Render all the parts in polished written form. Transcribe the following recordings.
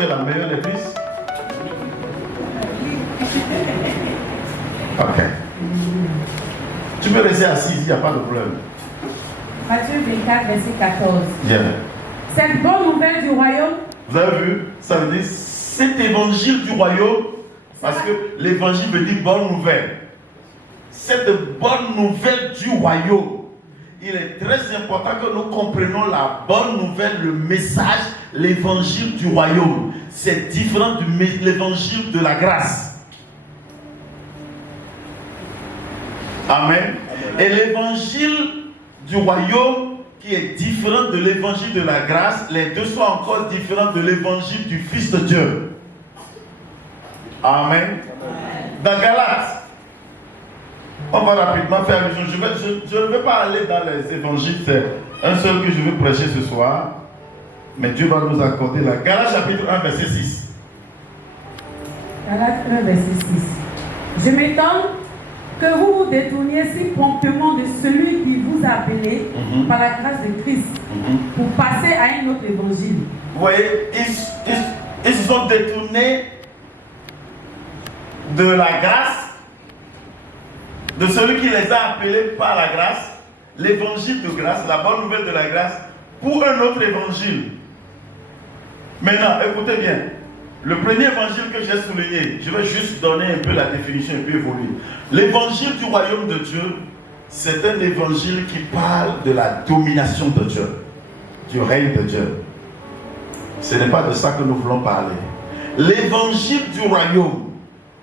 tu es la meilleure des fils? Ok. Tu peux rester assis, il n'y a pas de problème. Matthieu 24, verset 14. Bien. Cette bonne nouvelle du royaume. Vous avez vu? Ça veut dire cet évangile du royaume, parce que l'évangile veut dire bonne nouvelle. Cette bonne nouvelle du royaume, il est très important que nous comprenions la bonne nouvelle, le message, l'évangile du royaume. C'est différent de l'évangile de la grâce. Amen. Et l'évangile du royaume qui est différent de l'évangile de la grâce, les deux sont encore différents de l'évangile du Fils de Dieu. Amen. Dans Galates, on va rapidement faire allusion. Je ne vais pas aller dans les évangiles, c'est un seul que je veux prêcher ce soir. Mais Dieu va nous accorder la Galates chapitre 1, verset 6. Galates 1, verset 6. Je m'étonne que vous vous détourniez si promptement de celui qui vous a appelé par la grâce de Christ pour passer à un autre évangile. Vous voyez, ils se sont détournés de la grâce, de celui qui les a appelés par la grâce, l'évangile de grâce, la bonne nouvelle de la grâce, pour un autre évangile. Maintenant, écoutez bien. Le premier évangile que j'ai souligné, je vais juste donner un peu la définition et puis évoluer. L'évangile du royaume de Dieu, c'est un évangile qui parle de la domination de Dieu, du règne de Dieu. Ce n'est pas de ça que nous voulons parler. L'évangile du royaume,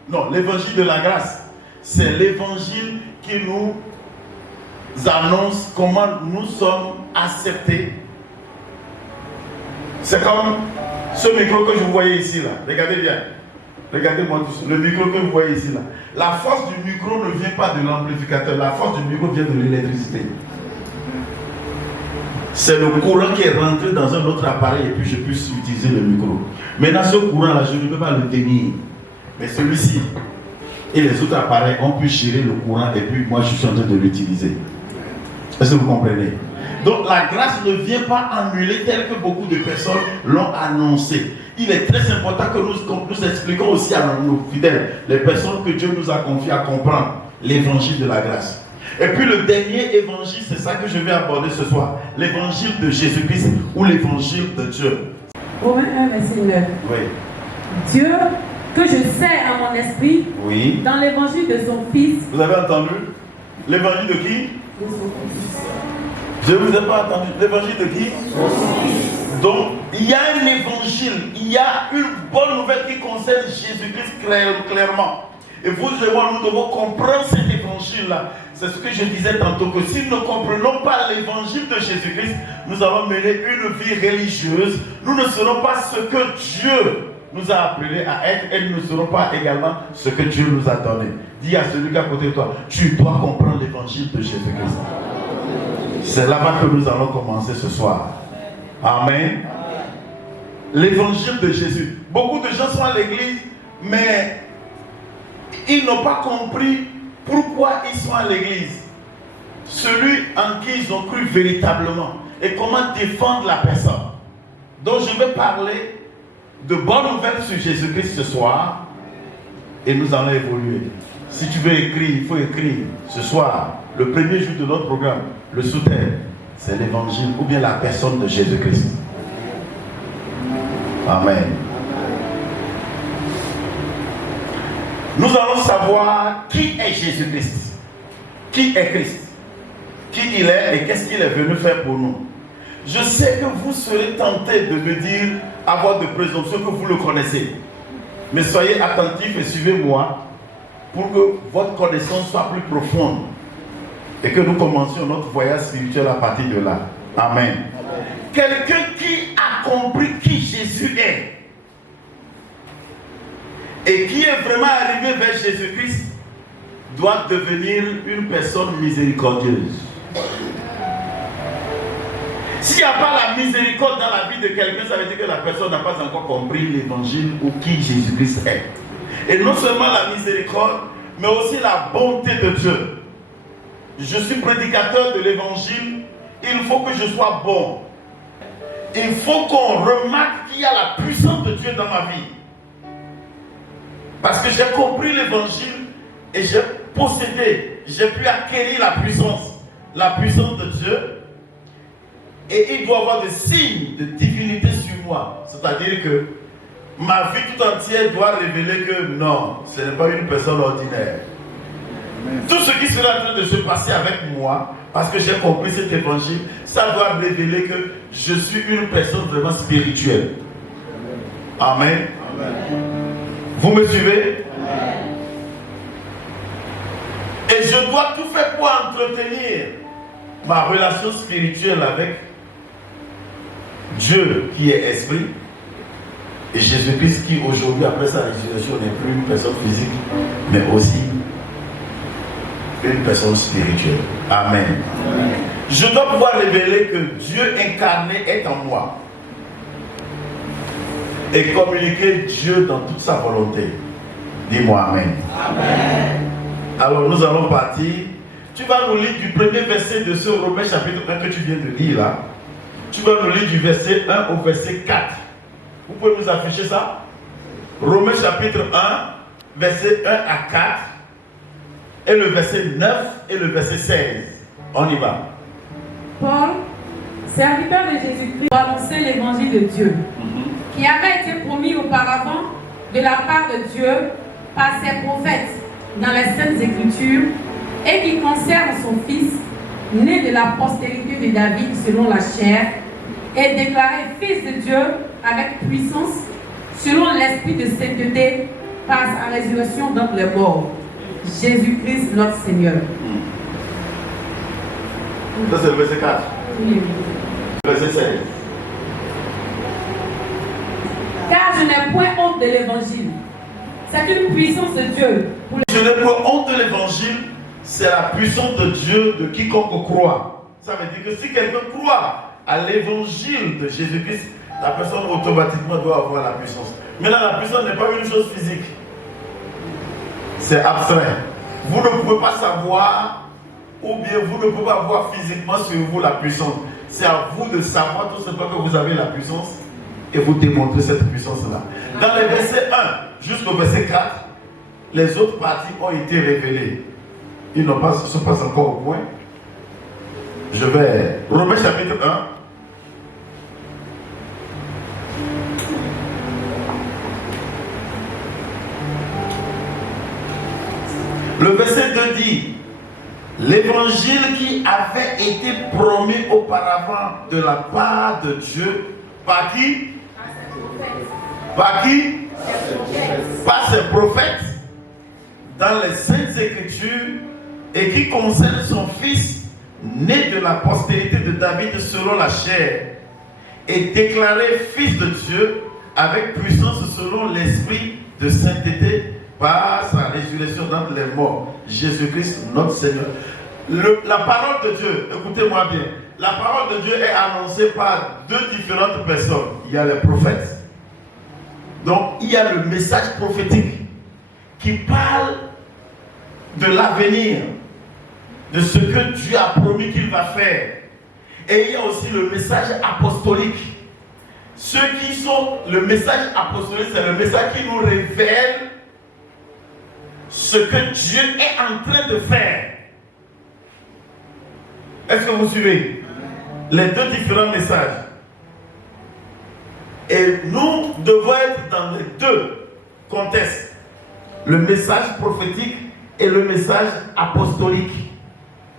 non, l'évangile de la grâce, c'est l'évangile qui nous annonce comment nous sommes acceptés. C'est comme ce micro que vous voyez ici là. Regardez bien. Regardez-moi tous. Le micro que vous voyez ici là. La force du micro ne vient pas de l'amplificateur. La force du micro vient de l'électricité. C'est le courant qui est rentré dans un autre appareil et puis je puisse utiliser le micro. Maintenant ce courant là, je ne peux pas le tenir. Mais celui-ci et les autres appareils ont pu gérer le courant et puis moi je suis en train de l'utiliser. Est-ce que vous comprenez? Donc la grâce ne vient pas annuler tel que beaucoup de personnes l'ont annoncé. Il est très important que nous expliquons aussi à nos fidèles, les personnes que Dieu nous a confiées à comprendre l'évangile de la grâce. Et puis le dernier évangile, c'est ça que je vais aborder ce soir. L'évangile de Jésus-Christ ou l'évangile de Dieu. Romains 1, verset 9. Oui. Dieu, que je sais à mon esprit, Oui. dans l'évangile de son Fils. Vous avez entendu? L'évangile de qui? De son Fils. Je ne vous ai pas entendu. L'évangile de qui? Donc, il y a un évangile, il y a une bonne nouvelle qui concerne Jésus-Christ clairement. Et vous et moi, nous devons comprendre cet évangile-là. C'est ce que je disais tantôt, que si nous ne comprenons pas l'évangile de Jésus-Christ, nous allons mener une vie religieuse. Nous ne serons pas ce que Dieu nous a appelés à être et nous ne serons pas également ce que Dieu nous a donné. Dis à celui qui est à côté de toi, tu dois comprendre l'évangile de Jésus-Christ. C'est là-bas que nous allons commencer ce soir. Amen. L'évangile de Jésus. Beaucoup de gens sont à l'église, mais ils n'ont pas compris pourquoi ils sont à l'église. Celui en qui ils ont cru véritablement. Et comment défendre la personne. Donc je vais parler de bonnes nouvelles sur Jésus-Christ ce soir. Et nous allons évoluer. Si tu veux écrire, il faut écrire ce soir. Le premier jour de notre programme, le sous-thème, c'est l'évangile ou bien la personne de Jésus-Christ. Amen. Nous allons savoir qui est Jésus-Christ. Qui est Christ? Qui il est et qu'est-ce qu'il est venu faire pour nous? Je sais que vous serez tentés de me dire, à voix de présomption, que vous le connaissez. Mais soyez attentifs et suivez-moi pour que votre connaissance soit plus profonde. Et que nous commencions notre voyage spirituel à partir de là. Amen. Quelqu'un qui a compris qui Jésus est et qui est vraiment arrivé vers Jésus-Christ doit devenir une personne miséricordieuse. S'il n'y a pas la miséricorde dans la vie de quelqu'un, ça veut dire que la personne n'a pas encore compris l'évangile ou qui Jésus-Christ est. Et non seulement la miséricorde, mais aussi la bonté de Dieu. Je suis prédicateur de l'évangile, il faut que je sois bon. il faut qu'on remarque qu'il y a la puissance de Dieu dans ma vie. Parce que j'ai compris l'évangile et j'ai possédé, j'ai pu acquérir la puissance de Dieu. Et il doit y avoir des signes de divinité sur moi. C'est-à-dire que ma vie tout entière doit révéler que non, ce n'est pas une personne ordinaire. Tout ce qui sera en train de se passer avec moi, parce que j'ai compris cet évangile, ça doit révéler que je suis une personne vraiment spirituelle. Amen. Amen. Vous me suivez? Amen. Et je dois tout faire pour entretenir ma relation spirituelle avec Dieu qui est esprit et Jésus-Christ qui aujourd'hui, après sa résurrection, n'est plus une personne physique, mais aussi une personne spirituelle. Amen. Amen. Je dois pouvoir révéler que Dieu incarné est en moi et communiquer Dieu dans toute sa volonté. Dis-moi Amen. Amen. Alors nous allons partir. Tu vas nous lire du premier verset de ce Romains chapitre 1 que tu viens de lire là. Tu vas nous lire du verset 1 au verset 4. Vous pouvez nous afficher ça? Romains chapitre 1, verset 1 à 4. Et le verset 9 et le verset 16. On y va. Paul, serviteur de Jésus-Christ, pour annoncer l'évangile de Dieu, qui avait été promis auparavant de la part de Dieu par ses prophètes dans les Saintes Écritures, et qui concerne son Fils, né de la postérité de David selon la chair, et déclaré Fils de Dieu avec puissance, selon l'Esprit de sainteté, par sa résurrection d'entre les morts. Jésus-Christ notre Seigneur. Ça c'est le verset 4. Oui. Verset 16. Car je n'ai point honte de l'évangile. C'est une puissance de Dieu. Je n'ai point honte de l'évangile. C'est la puissance de Dieu de quiconque croit. Ça veut dire que si quelqu'un croit à l'évangile de Jésus-Christ, la personne automatiquement doit avoir la puissance. Maintenant, la puissance n'est pas une chose physique. C'est abstrait. Vous ne pouvez pas savoir, ou bien vous ne pouvez pas voir physiquement sur vous la puissance. C'est à vous de savoir tout simplement que vous avez la puissance et vous démontrez cette puissance-là. Dans les versets 1 jusqu'au verset 4, les autres parties ont été révélées. Ils ne sont pas encore au point. Je vais. Romains chapitre 1. Le verset 2 dit, l'évangile qui avait été promis auparavant de la part de Dieu, par qui? Par qui? Par ses prophètes, dans les Saintes Écritures, et qui concerne son Fils, né de la postérité de David selon la chair, et déclaré Fils de Dieu avec puissance selon l'Esprit de sainteté, par sa résurrection d'entre les morts, Jésus-Christ notre Seigneur. La parole de Dieu, écoutez-moi bien, la parole de Dieu est annoncée par deux différentes personnes. Il y a les prophètes, donc il y a le message prophétique qui parle de l'avenir, de ce que Dieu a promis qu'il va faire. Et il y a aussi le message apostolique. Ceux qui sont le message apostolique, c'est le message qui nous révèle ce que Dieu est en train de faire. Est-ce que vous suivez? Les deux différents messages. Et nous devons être dans les deux contextes. Le message prophétique et le message apostolique.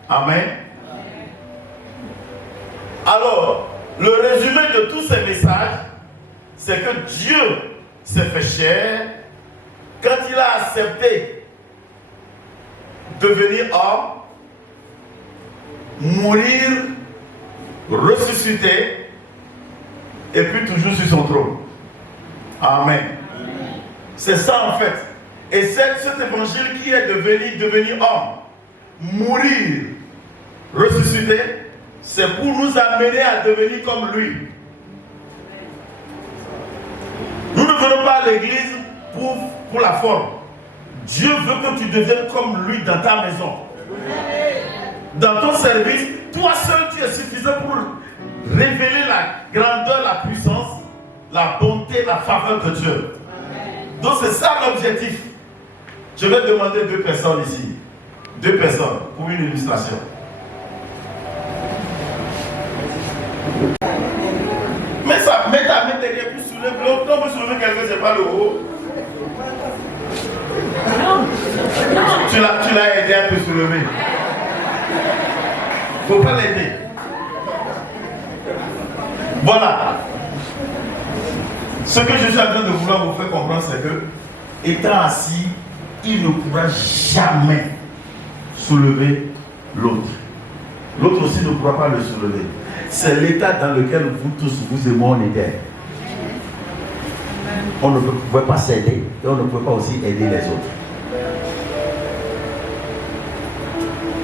Amen. Alors, le résumé de tous ces messages, c'est que Dieu s'est fait chair quand il a accepté devenir homme, mourir, ressusciter, et puis toujours sur son trône. Amen. C'est ça en fait. Et c'est cet évangile qui est devenu homme, mourir, ressusciter, c'est pour nous amener à devenir comme lui. Nous ne venons pas à l'église pour la forme. Dieu veut que tu deviennes comme lui dans ta maison. Dans ton service, toi seul tu es suffisant pour révéler la la grandeur, la puissance, la bonté, la faveur de Dieu. Donc c'est ça l'objectif. Je vais demander 2 personnes ici. 2 personnes pour une illustration. Mais ça, mets ta main derrière pour soulever l'autre. Non, pour soulever quelqu'un, c'est pas le haut. Tu l'as aidé à te soulever. Il ne faut pas l'aider. Voilà. Ce que je suis en train de vouloir vous faire comprendre, c'est que, étant assis, il ne pourra jamais soulever l'autre. L'autre aussi ne pourra pas le soulever. C'est l'état dans lequel vous tous, vous et moi, on était. On ne pouvait pas s'aider et on ne pouvait pas aussi aider les autres.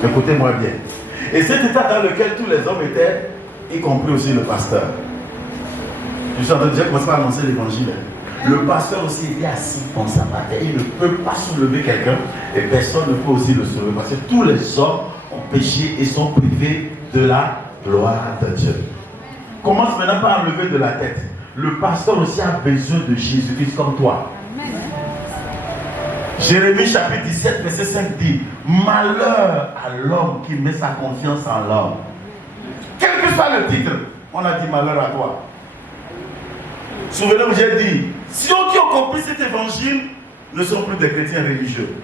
Écoutez-moi bien. Et cet état dans lequel tous les hommes étaient, y compris aussi le pasteur. Je suis en train de dire qu'on va annoncer l'évangile. Le pasteur aussi était assis dans sa bataille. Il ne peut pas soulever quelqu'un et personne ne peut aussi le soulever parce que tous les hommes ont péché et sont privés de la gloire de Dieu. Commence maintenant par enlever de la tête. Le pasteur aussi a besoin de Jésus-Christ comme toi. Jérémie chapitre 17 verset 5 dit: malheur à l'homme qui met sa confiance en l'homme. Quel que soit le titre, on a dit malheur à toi. Souvenez-vous, j'ai dit, ceux qui ont compris cet évangile ne sont plus des chrétiens religieux.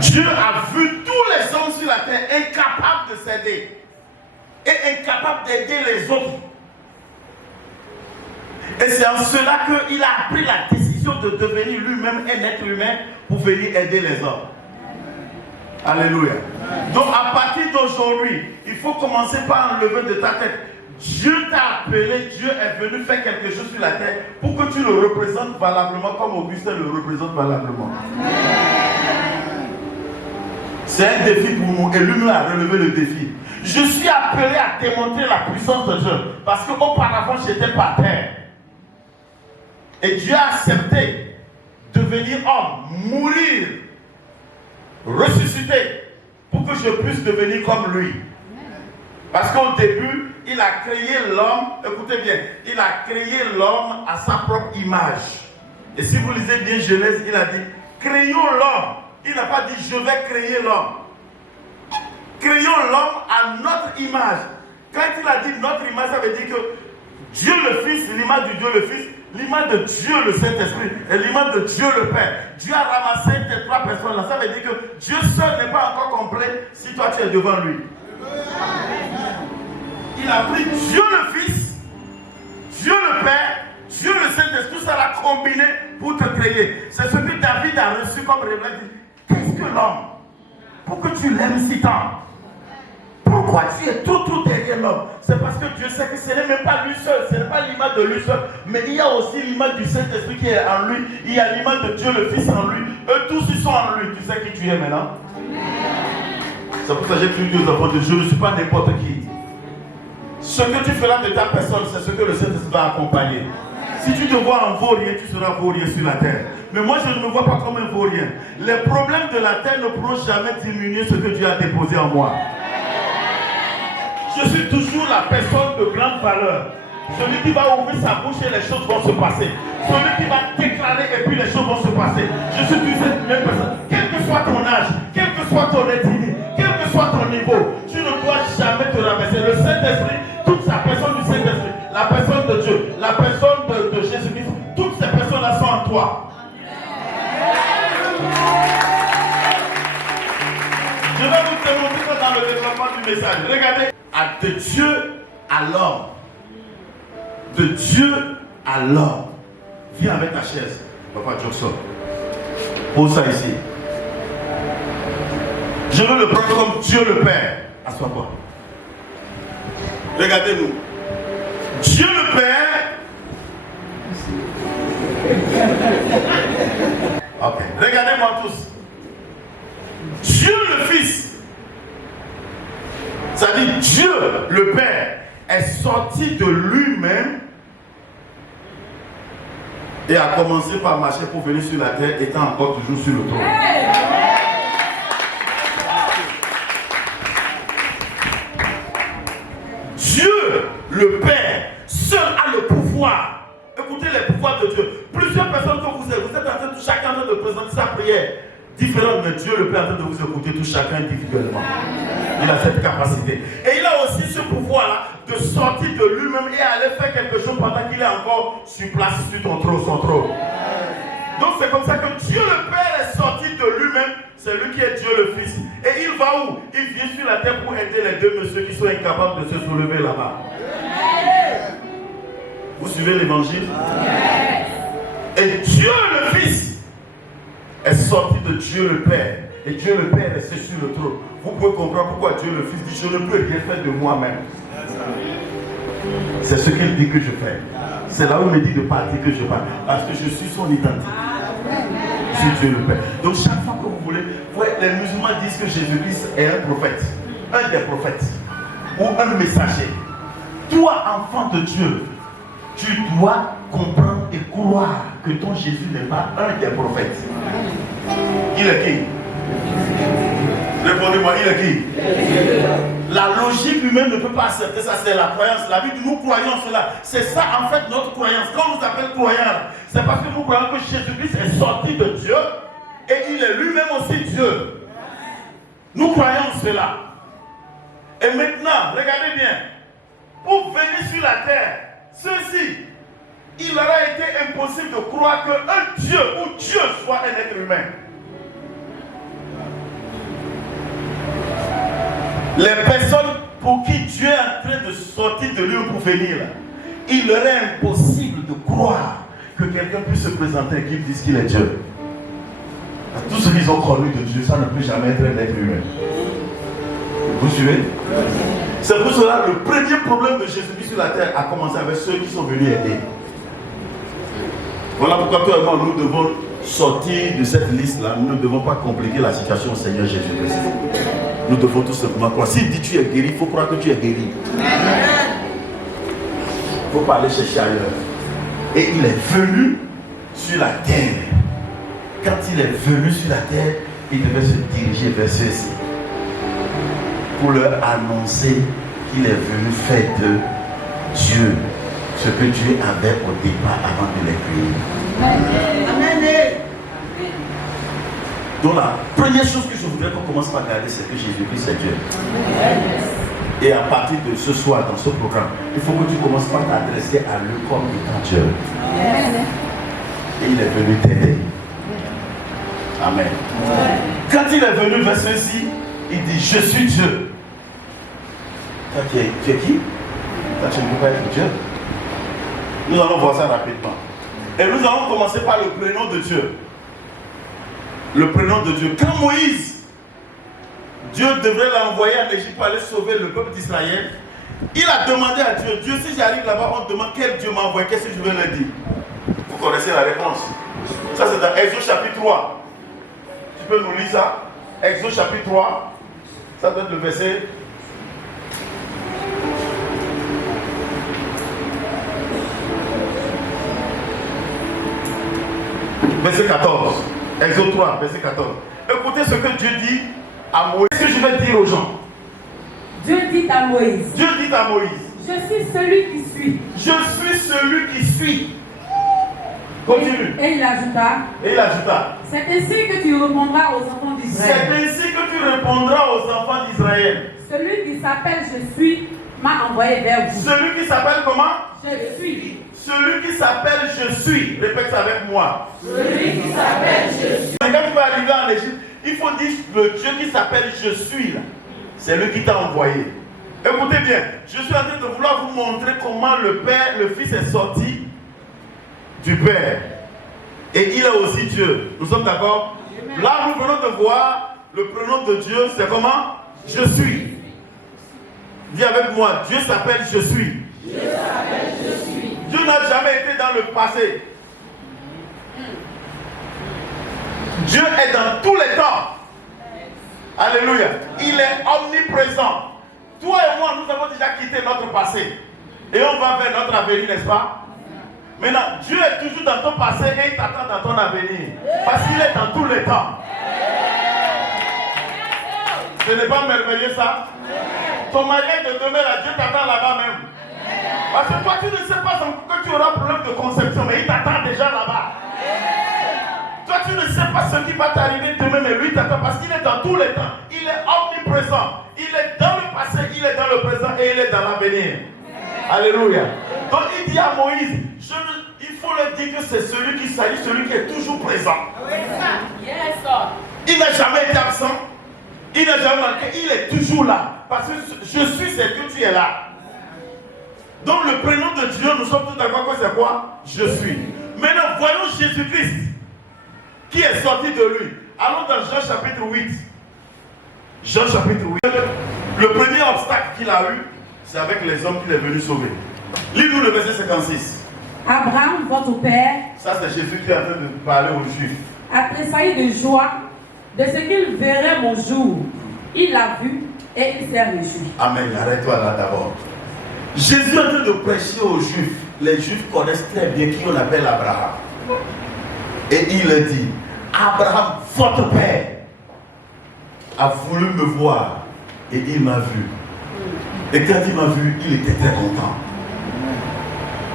Dieu a vu tous les hommes sur la terre incapables de s'aider et incapables d'aider les autres. Et c'est en cela qu'il a pris la décision de devenir lui-même un être humain pour venir aider les hommes. Alléluia. Donc à partir d'aujourd'hui, il faut commencer par enlever de ta tête. Dieu t'a appelé, Dieu est venu faire quelque chose sur la terre pour que tu le représentes valablement comme Augustin le représente valablement. C'est un défi pour nous et lui-même a relevé le défi. Je suis appelé à démontrer la puissance de Dieu parce qu'auparavant j'étais par terre. Et Dieu a accepté de venir homme, mourir, ressusciter pour que je puisse devenir comme lui. Parce qu'au début, il a créé l'homme, écoutez bien, il a créé l'homme à sa propre image. Et si vous lisez bien Genèse, il a dit, créons l'homme. Il n'a pas dit, je vais créer l'homme. Créons l'homme à notre image. Quand il a dit notre image, ça veut dire que Dieu le Fils, l'image de Dieu le Fils, l'image de Dieu le Saint-Esprit et l'image de Dieu le Père. Dieu a ramassé ces 3 personnes-là. Ça veut dire que Dieu seul n'est pas encore complet si toi tu es devant lui. Il a pris Dieu le Fils, Dieu le Père, Dieu le Saint-Esprit, tout ça l'a combiné pour te créer. C'est ce que David a reçu comme révélation. Qu'est-ce que l'homme? Pourquoi tu l'aimes si tant? Pourquoi tu es tout derrière l'homme? C'est parce que Dieu sait que ce n'est même pas lui seul, ce n'est pas l'image de lui seul, mais il y a aussi l'image du Saint-Esprit qui est en lui, il y a l'image de Dieu le Fils en lui, eux tous ils sont en lui. Tu sais qui tu es maintenant? C'est pour ça que j'ai toujours dit aux enfants de Dieu, je ne suis pas n'importe qui. Ce que tu feras de ta personne, c'est ce que le Saint-Esprit va accompagner. Si tu te vois en vaurien, tu seras vaurien sur la terre. Mais moi, je ne me vois pas comme un vaurien. Les problèmes de la terre ne pourront jamais diminuer ce que Dieu a déposé en moi. Je suis toujours la personne de grande valeur. Celui qui va ouvrir sa bouche et les choses vont se passer. Celui qui va déclarer et puis les choses vont se passer. Je suis toujours cette même personne. Quel que soit ton âge, quel que soit ton ethnie, quel que soit ton niveau, tu ne dois jamais te rabaisser. Le Saint-Esprit, toute sa personne du Saint-Esprit, la personne de Dieu, la personne de Jésus-Christ, toutes ces personnes-là sont en toi. Je vais vous démontrer ça dans le développement du message. Regardez, de Dieu à l'homme. De Dieu à l'homme. Viens avec ta chaise, Papa Jackson. Pose ça ici. Je veux le prendre comme Dieu le Père. Assois-toi. Regardez-nous. Dieu le Père. Ok. Regardez-moi tous. Dieu le Fils. C'est-à-dire Dieu le Père est sorti de lui-même et a commencé par marcher pour venir sur la terre, étant encore toujours sur le trône. Le Père, seul a le pouvoir. Écoutez les pouvoirs de Dieu. Plusieurs personnes que vous êtes en train de chacun en train de présenter sa prière différente, mais Dieu le Père est en train de vous écouter tous chacun individuellement. Il a cette capacité. Et il a aussi ce pouvoir-là de sortir de lui-même et aller faire quelque chose pendant qu'il est encore sur place, sur son trône. Donc c'est comme ça que Dieu le Père est sorti de lui-même. C'est lui qui est Dieu le Fils. Et il va où? Il vient sur la terre pour aider les deux messieurs qui sont incapables de se soulever là-bas. Vous suivez l'évangile? Et Dieu le Fils est sorti de Dieu le Père. Et Dieu le Père est sur le trône. Vous pouvez comprendre pourquoi Dieu le Fils dit: je ne peux rien faire de moi-même. C'est ce qu'il dit que je fais. C'est là où il me dit de partir que je pars. Parce que je suis son identité. Je suis Dieu le Père. Donc chaque fois que vous voulez, les musulmans disent que Jésus-Christ est un prophète. Un des prophètes. Ou un messager. Toi, enfant de Dieu, tu dois comprendre et croire que ton Jésus n'est pas un des prophètes. Il est qui? Répondez-moi, il est qui? La logique lui-même ne peut pas accepter ça, c'est la croyance. La Bible, nous croyons cela. C'est ça en fait notre croyance. Quand on nous appelle croyants, c'est parce que nous croyons que Jésus-Christ est sorti de Dieu et il est lui-même aussi Dieu. Nous croyons cela. Et maintenant, regardez bien, pour venir sur la terre, ceci, il aurait été impossible de croire qu'un Dieu ou Dieu soit un être humain. Les personnes pour qui Dieu est en train de sortir de lui pour venir, il leur est impossible de croire que quelqu'un puisse se présenter et qu'il dise qu'il est Dieu. Tout ce qu'ils ont connu de Dieu, ça ne peut jamais être un être humain. Vous suivez? C'est pour cela que le premier problème de Jésus-Christ sur la terre a commencé avec ceux qui sont venus aider. Voilà pourquoi toi et moi, nous devons sortir de cette liste-là. Nous ne devons pas compliquer la situation au Seigneur Jésus-Christ. Nous devons tout simplement croire. S'il dit tu es guéri, il faut croire que tu es guéri. Il ne faut pas aller chercher ailleurs. Et il est venu sur la terre. Quand il est venu sur la terre, il devait se diriger vers ceux-ci pour leur annoncer qu'il est venu faire de Dieu ce que Dieu avait au départ avant de les créer. Amen. Donc la première chose que je voudrais qu'on commence par regarder, c'est que Jésus-Christ est Dieu. Et à partir de ce soir, dans ce programme, il faut que tu commences par t'adresser à lui comme étant Dieu. Et il est venu t'aider. Amen. Quand il est venu vers ceci, il dit: je suis Dieu. Toi, tu es qui? Toi, tu ne peux pas être Dieu. Nous allons voir ça rapidement. Et nous allons commencer par le prénom de Dieu. Le prénom de Dieu. Quand Moïse, Dieu devrait l'envoyer en Égypte pour aller sauver le peuple d'Israël, il a demandé à Dieu: Dieu, si j'arrive là-bas, on me demande quel Dieu m'a envoyé, qu'est-ce que je vais leur dire? Vous connaissez la réponse. Ça, c'est dans Exode chapitre 3. Tu peux nous lire ça? Exode chapitre 3. Ça doit être le verset. Verset 14. Exode 3, verset 14. Écoutez ce que Dieu dit à Moïse. Qu'est-ce que je vais dire aux gens? Dieu dit à Moïse: Dieu dit à Moïse: je suis celui qui suis. Je suis celui qui suis. Continue. Et il ajouta: c'est ainsi que tu répondras aux enfants d'Israël. C'est ainsi que tu répondras aux enfants d'Israël. Celui qui s'appelle Je suis m'a envoyé vers vous. Celui qui s'appelle comment? Je suis. Celui qui s'appelle Je suis. Répète ça avec moi. Celui qui s'appelle Je suis. Quand tu vas arriver en Égypte, il faut dire le Dieu qui s'appelle Je suis là. C'est lui qui t'a envoyé. Écoutez bien, je suis en train de vouloir vous montrer comment le Père, le Fils est sorti du Père. Et il est aussi Dieu. Nous sommes d'accord? Là, nous venons de voir le prénom de Dieu, c'est comment? Je suis. Dis avec moi, Dieu s'appelle Je suis. Dieu s'appelle Je suis. Dieu n'a jamais été dans le passé. Dieu est dans tous les temps. Alléluia. Il est omniprésent. Toi et moi, nous avons déjà quitté notre passé. Et on va vers notre avenir, n'est-ce pas? Maintenant, Dieu est toujours dans ton passé et il t'attend dans ton avenir. Parce qu'il est dans tous les temps. Ce n'est pas merveilleux ça? Ton mariage de demain, là, Dieu t'attend là-bas même. Parce que toi, tu ne sais pas encore que tu auras un problème de conception, mais il t'attend déjà là-bas. Toi, tu ne sais pas ce qui va t'arriver demain, mais lui t'attend parce qu'il est dans tous les temps. Il est omniprésent. Il est dans le passé, il est dans le présent et il est dans l'avenir. Alléluia. Donc il dit à Moïse, il faut le dire que c'est celui qui s'agit, celui qui est toujours présent. Il n'a jamais été absent. Il n'a jamais manqué. Il est toujours là. Parce que je suis, c'est que tu es là. Donc le prénom de Dieu, nous sommes tous d'accord que c'est quoi? Je suis. Maintenant, voyons Jésus-Christ qui est sorti de lui. Allons dans Jean chapitre 8. Jean chapitre 8. Le premier obstacle qu'il a eu, c'est avec les hommes qu'il est venu sauver. Lis-nous le verset 56. Abraham, votre père, Ça c'est Jésus qui est en train de parler aux Juifs. a tressailli de joie de ce qu'il verrait mon jour. Il l'a vu et il s'est réjoui. Amen. Arrête-toi là d'abord. Jésus est en train de prêcher aux Juifs. Les Juifs connaissent très bien qui on appelle Abraham. Et il leur dit, Abraham, votre père, a voulu me voir et il m'a vu. Et quand il m'a vu, il était très content.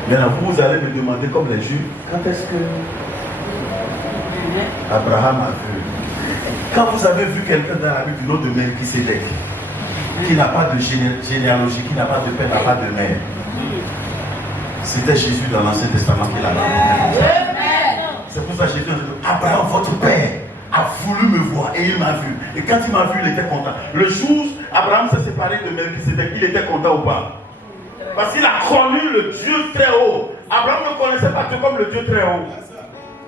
Maintenant, vous allez me demander, comme les Juifs, quand est-ce que Abraham a vu? Quand vous avez vu quelqu'un dans la Bible du nom de Melchisédek, qui n'a pas de généalogie, qui n'a pas de père, n'a pas de mère, c'était Jésus dans l'Ancien Testament qui l'a rencontré. C'est pour ça que Jésus a dit, Abraham, votre père, a voulu me voir et il m'a vu. Et quand il m'a vu, il était content. Le jour où Abraham s'est séparé de Melchisédek, il était content ou pas? Parce qu'il a connu le Dieu très haut. Abraham ne connaissait pas Dieu comme le Dieu très haut.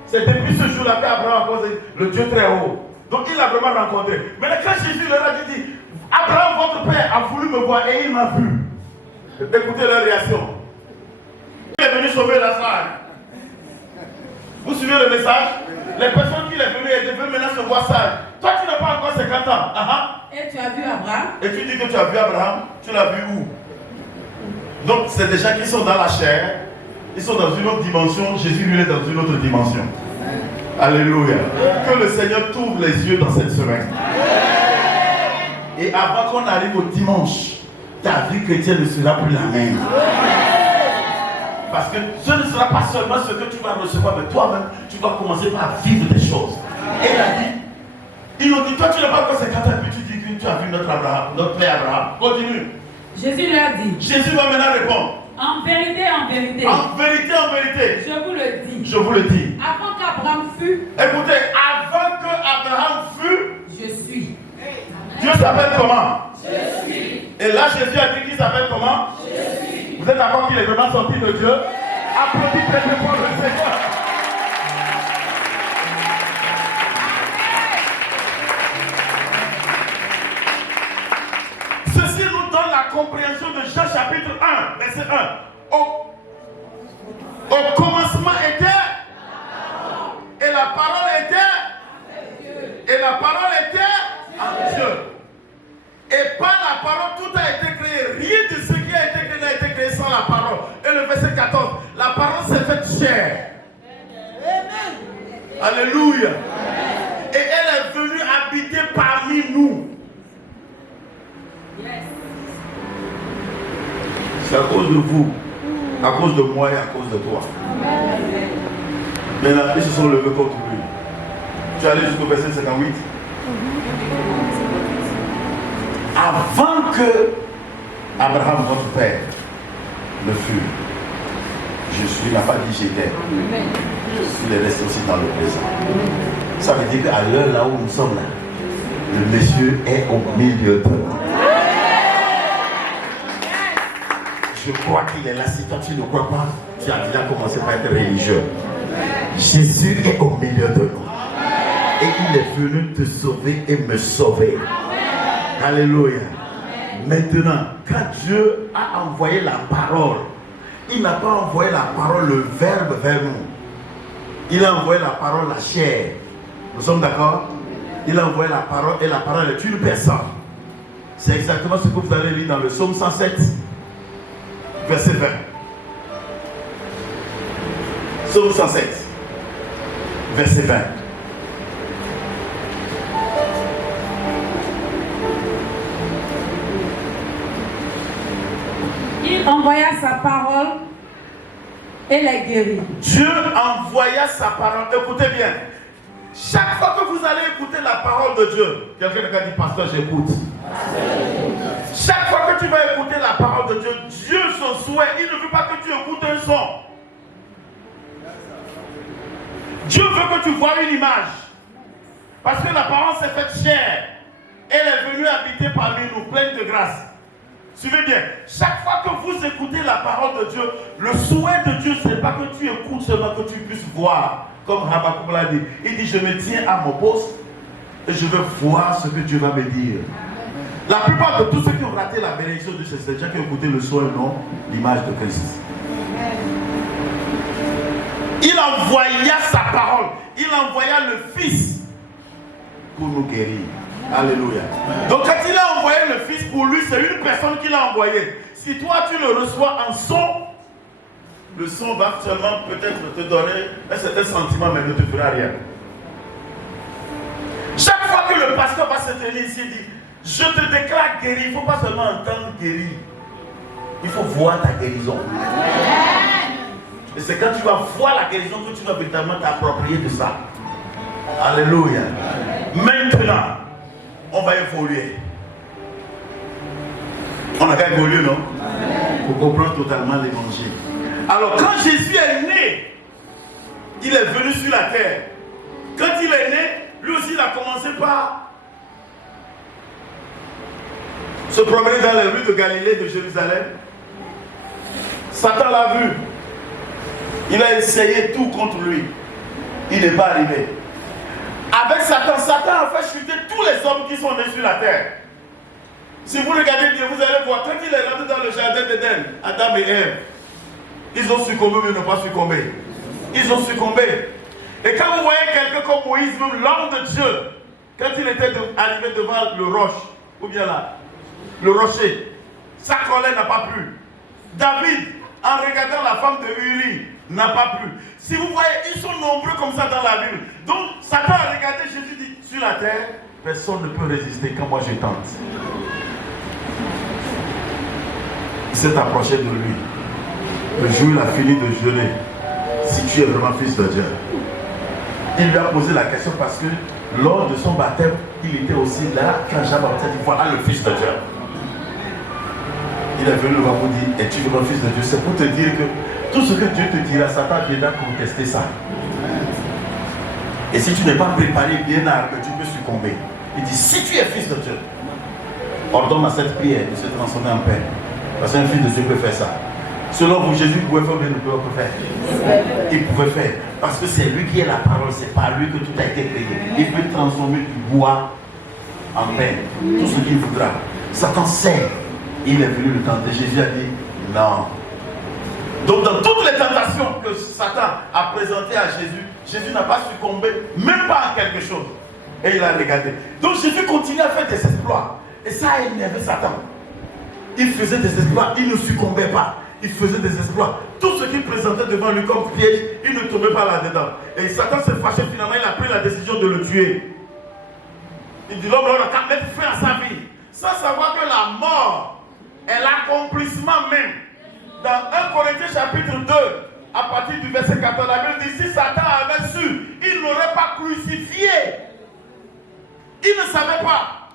C'est depuis ce jour-là qu'Abraham a connu le Dieu très haut. Donc il l'a vraiment rencontré. Mais quand Jésus leur a dit, Abraham, votre père, a voulu me voir et il m'a vu. Écoutez leur réaction. Il est venu sauver Lazare. Vous suivez le message? Les personnes qui sont venues et devaient maintenant se voir sage. Toi, tu n'as pas encore 50 ans. Et tu as vu Abraham? Et tu dis que tu as vu Abraham. Tu l'as vu où? Donc, c'est des gens qui sont dans la chair. Ils sont dans une autre dimension. Jésus, lui, est dans une autre dimension. Alléluia. Que le Seigneur t'ouvre les yeux dans cette semaine. Et avant qu'on arrive au dimanche, ta vie chrétienne ne sera plus la même. Parce que ce ne sera pas seulement ce que tu vas recevoir, mais toi-même, tu vas commencer par vivre des choses. Et il a dit, ils ont dit, toi tu n'as pas encore 50 ans, puis tu dis que tu as vu notre Abraham, notre père Abraham. Continue. Jésus leur dit. Jésus va maintenant répondre. En vérité, en vérité. En vérité, en vérité. Je vous le dis. Je vous le dis. Avant qu'Abraham fût. Écoutez, avant que Abraham fût. Je suis. Dieu s'appelle comment? Je suis. Et là, Jésus a dit qu'il s'appelle comment? Je suis. Vous êtes d'accord qu'il est vraiment sorti de Dieu? Applaudis très très fort le Seigneur. Ceci nous donne la compréhension de Jean chapitre 1, verset 1. Au commencement était, et la parole était, et la parole était en Dieu. Et par la parole, tout a été créé. Rien de ce qui a été créé n'a été créé sans la parole. Et le verset 14, la parole s'est faite chair. Amen. Alléluia. Amen. Et elle est venue habiter parmi nous. Yes. C'est à cause de vous, à cause de moi et à cause de toi. Amen. Maintenant, ils se sont levés contre lui. Tu es allé jusqu'au verset 58. Avant que Abraham, votre père, ne fût, je suis, n'a pas dit j'étais. Il est resté aussi dans le présent. Ça veut dire qu'à l'heure là où nous sommes là, le monsieur est au milieu de nous. Je crois qu'il est là. Si toi tu ne crois pas, tu as déjà commencé par être religieux. Jésus est au milieu de nous. Et il est venu te sauver et me sauver. Alléluia. Maintenant, quand Dieu a envoyé la parole, il n'a pas envoyé la parole, le verbe vers nous. Il a envoyé la parole, la chair. Nous sommes d'accord? Il a envoyé la parole et la parole est une personne. C'est exactement ce que vous allez lire dans le psaume 107, verset 20. Psaume 107, verset 20. envoya sa parole et les guérit. Dieu envoya sa parole. Écoutez bien. Chaque fois que vous allez écouter la parole de Dieu, quelqu'un qui a dit, pasteur, j'écoute. Chaque fois que tu vas écouter la parole de Dieu, Dieu, son souhait, il ne veut pas que tu écoutes un son. Dieu veut que tu vois une image. Parce que la parole s'est faite chair. Elle est venue habiter parmi nous, pleine de grâce. Suivez bien. Chaque fois que vous écoutez la parole de Dieu, le souhait de Dieu, ce n'est pas que tu écoutes seulement, que tu puisses voir. Comme Habakkuk l'a dit. Il dit, je me tiens à mon poste et je veux voir ce que Dieu va me dire. La plupart de tous ceux qui ont raté la bénédiction de Dieu, c'est des gens qui ont écouté le son et non l'image de Christ. Il envoya sa parole. Il envoya le Fils pour nous guérir. Alléluia. Donc quand il a envoyé le Fils pour lui, c'est une personne qui l'a envoyé. Si toi tu le reçois en son, le son va seulement peut-être te donner un certain sentiment, mais ne te fera rien. Chaque fois que le pasteur va se tenir ici, il dit, je te déclare guéri. Il ne faut pas seulement entendre guéri. Il faut voir ta guérison. Et c'est quand tu vas voir la guérison que tu vas véritablement t'approprier de ça. Alléluia. Maintenant, on va évoluer. On a qu'à évoluer, non? Pour comprendre totalement l'évangile. Alors, quand Jésus est né, il est venu sur la terre. Quand il est né, lui aussi, il a commencé par se promener dans les rues de Galilée, de Jérusalem. Satan l'a vu. Il a essayé tout contre lui. Il n'est pas arrivé. Avec Satan, Satan a fait chuter tous les hommes qui sont nés sur la terre. Si vous regardez bien, vous allez voir, quand il est rentré dans le jardin d'Éden, Adam et Ève, ils ont succombé, mais ils n'ont pas succombé. Ils ont succombé. Et quand vous voyez quelqu'un comme Moïse, l'homme de Dieu, quand il était arrivé devant le roche, ou bien là, le rocher, sa colère n'a pas plu. David, en regardant la femme de Uri, n'a pas plu. Si vous voyez, ils sont nombreux comme ça dans la Bible. Donc, Satan a regardé Jésus dit, sur la terre, personne ne peut résister quand moi je tente. Il s'est approché de lui. Le jour où il a fini de jeûner, si tu es vraiment fils de Dieu. Il lui a posé la question parce que lors de son baptême, il était aussi là quand Jean-Baptiste dit, voilà le fils de Dieu. Il est venu le voir pour dire, es-tu vraiment fils de Dieu? C'est pour te dire que tout ce que Dieu te dira, Satan viendra contester ça. Et si tu n'es pas préparé bien armé, tu peux succomber. Il dit, si tu es fils de Dieu, ordonne à cette prière de se transformer en paix. Parce qu'un fils de Dieu peut faire ça. Selon vous, Jésus pouvait faire ou ne pouvait pas faire? Il pouvait faire. Parce que c'est lui qui est la parole, c'est par lui que tout a été créé. Il peut transformer du bois en pain. Tout ce qu'il voudra. Satan sait. Il est venu le tenter. Jésus a dit non. Donc dans toutes les tentations que Satan a présentées à Jésus, Jésus n'a pas succombé, même pas en quelque chose. Et il a regardé. Donc Jésus continue à faire des exploits. Et ça a énervé Satan. Il faisait des exploits, il ne succombait pas. Il faisait des exploits. Tout ce qu'il présentait devant lui comme piège, il ne tombait pas là-dedans. Et Satan s'est fâché, finalement, il a pris la décision de le tuer. Il dit, l'homme a qu'à mettre fin à sa vie. Sans savoir que la mort est l'accomplissement même. Dans 1 Corinthiens chapitre 2, à partir du verset 14, la Bible dit, si Satan avait su, il n'aurait pas crucifié. Il ne savait pas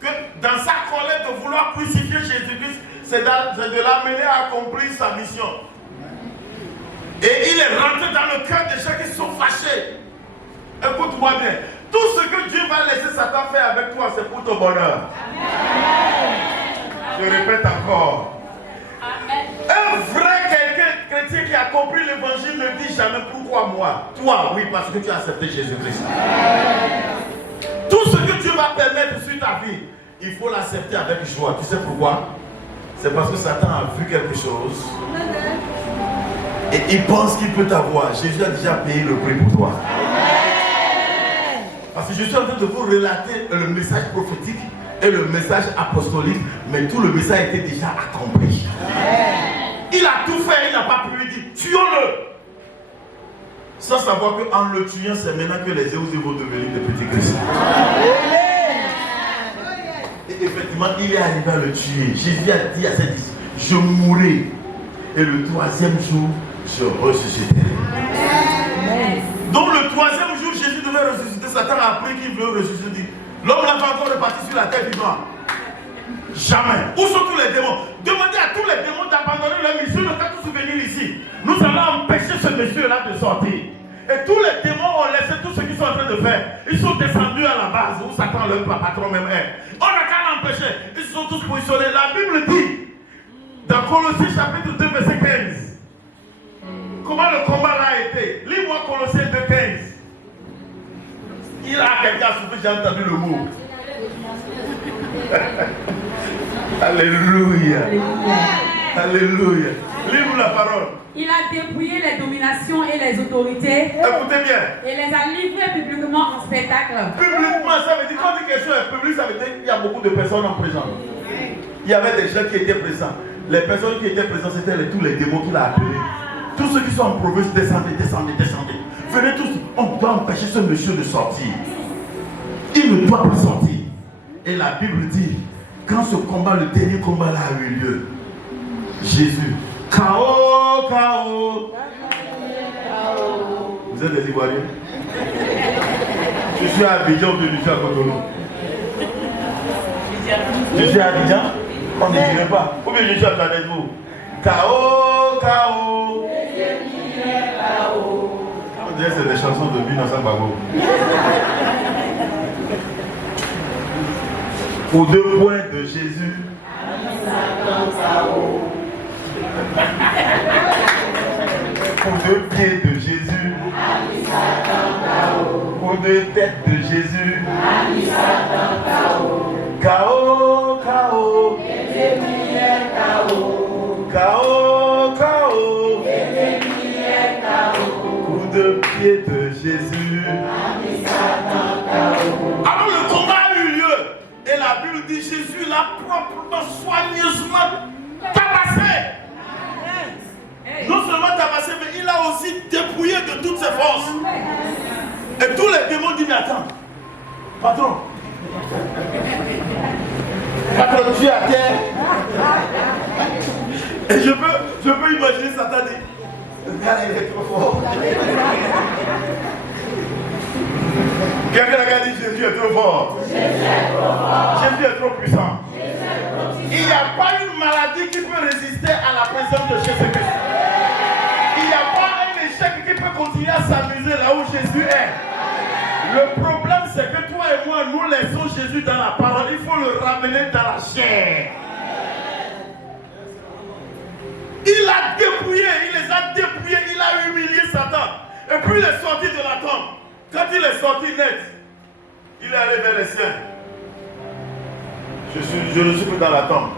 que dans sa colère de vouloir crucifier Jésus-Christ, c'est de l'amener à accomplir sa mission. Et il est rentré dans le cœur des gens qui sont fâchés. Écoute-moi bien. Tout ce que Dieu va laisser Satan faire avec toi, c'est pour ton bonheur. Amen. Je répète encore. Amen. Un vrai chrétien qui a compris l'évangile ne dit jamais pourquoi moi. Toi, oui, parce que tu as accepté Jésus-Christ. Tout ce que Dieu va permettre sur ta vie, il faut l'accepter avec joie. Tu sais pourquoi? C'est parce que Satan a vu quelque chose et il pense qu'il peut t'avoir. Jésus a déjà payé le prix pour toi. Parce que je suis en train de vous relater le message prophétique et le message apostolique, mais tout le message a été déjà accompli. Il a tout fait, il n'a pas pu lui dire, tuons-le. Sans savoir qu'en le tuant, c'est maintenant que les Éosées vont devenir des petits Christ. Et effectivement, il est arrivé à le tuer. Jésus a dit à ses disciples, je mourrai. Et le troisième jour, je ressusciterai. Donc le troisième jour, Jésus devait ressusciter. Satan a appris qu'il veut ressusciter. L'homme n'a pas encore reparti sur la terre vivante. Jamais. Où sont tous les démons? Demandez à tous les démons d'abandonner leur mission, de faire tous venir ici. Nous allons empêcher ce monsieur-là de sortir. Et tous les démons ont laissé tout ce qu'ils sont en train de faire. Ils sont descendus à la base où Satan, leur patron même est. On n'a qu'à l'empêcher. Ils se sont tous positionnés. La Bible dit, dans Colossiens chapitre 2, verset 15, comment le combat là a été. Lis-moi Colossiens 2, 15. Il a quelqu'un à souffrir, j'ai entendu le mot. Alléluia. Alléluia. Lis-nous la parole. Il a dépouillé les dominations et les autorités. Écoutez bien. Et les a livrés publiquement en spectacle. Publiquement, ça veut dire, quand on dit quelque chose est public, ça veut dire qu'il y a beaucoup de personnes en présence. Il y avait des gens qui étaient présents. Les personnes qui étaient présentes, c'était tous les démons qu'il a appelés. Tous ceux qui sont en province, descendez. Venez tous, on doit empêcher ce monsieur de sortir. Il ne doit pas sortir. Et la Bible dit, quand ce combat, le dernier combat là a eu lieu, Jésus, chaos. Vous êtes des Ivoiriens? Je suis à Abidjan ou je suis à Cotonou? Je suis à Abidjan? On ne dirait pas. Ou bien je suis à Johannesburg? Chaos. On dirait que c'est des chansons de Bina Sambago. Aux deux points de Jésus. Aux deux pieds de Jésus. Aux deux têtes de Jésus. Chaos. Aux deux pieds de Jésus. Alors le combat a eu lieu. Et la Bible dit Jésus l'a proprement, soigneusement tabassé. Non seulement tabassé, mais il a aussi dépouillé de toutes ses forces. Et tous les démons disent, mais attends, patron, tu es à terre. Et je peux imaginer Satan dire, regarde, il est trop fort. Quelqu'un a dit Jésus est trop fort. Jésus est trop puissant. Il n'y a pas une maladie qui peut résister à la présence de Jésus-Christ. Il n'y a pas un échec qui peut continuer à s'amuser là où Jésus est. Le problème, c'est que toi et moi, nous laissons Jésus dans la parole. Il faut le ramener dans la chair. Il a dépouillé, il les a dépouillés, il a humilié Satan. Et puis il est sorti de la tombe. Quand il est sorti net, il est allé vers les cieux. Je ne suis plus dans la tombe.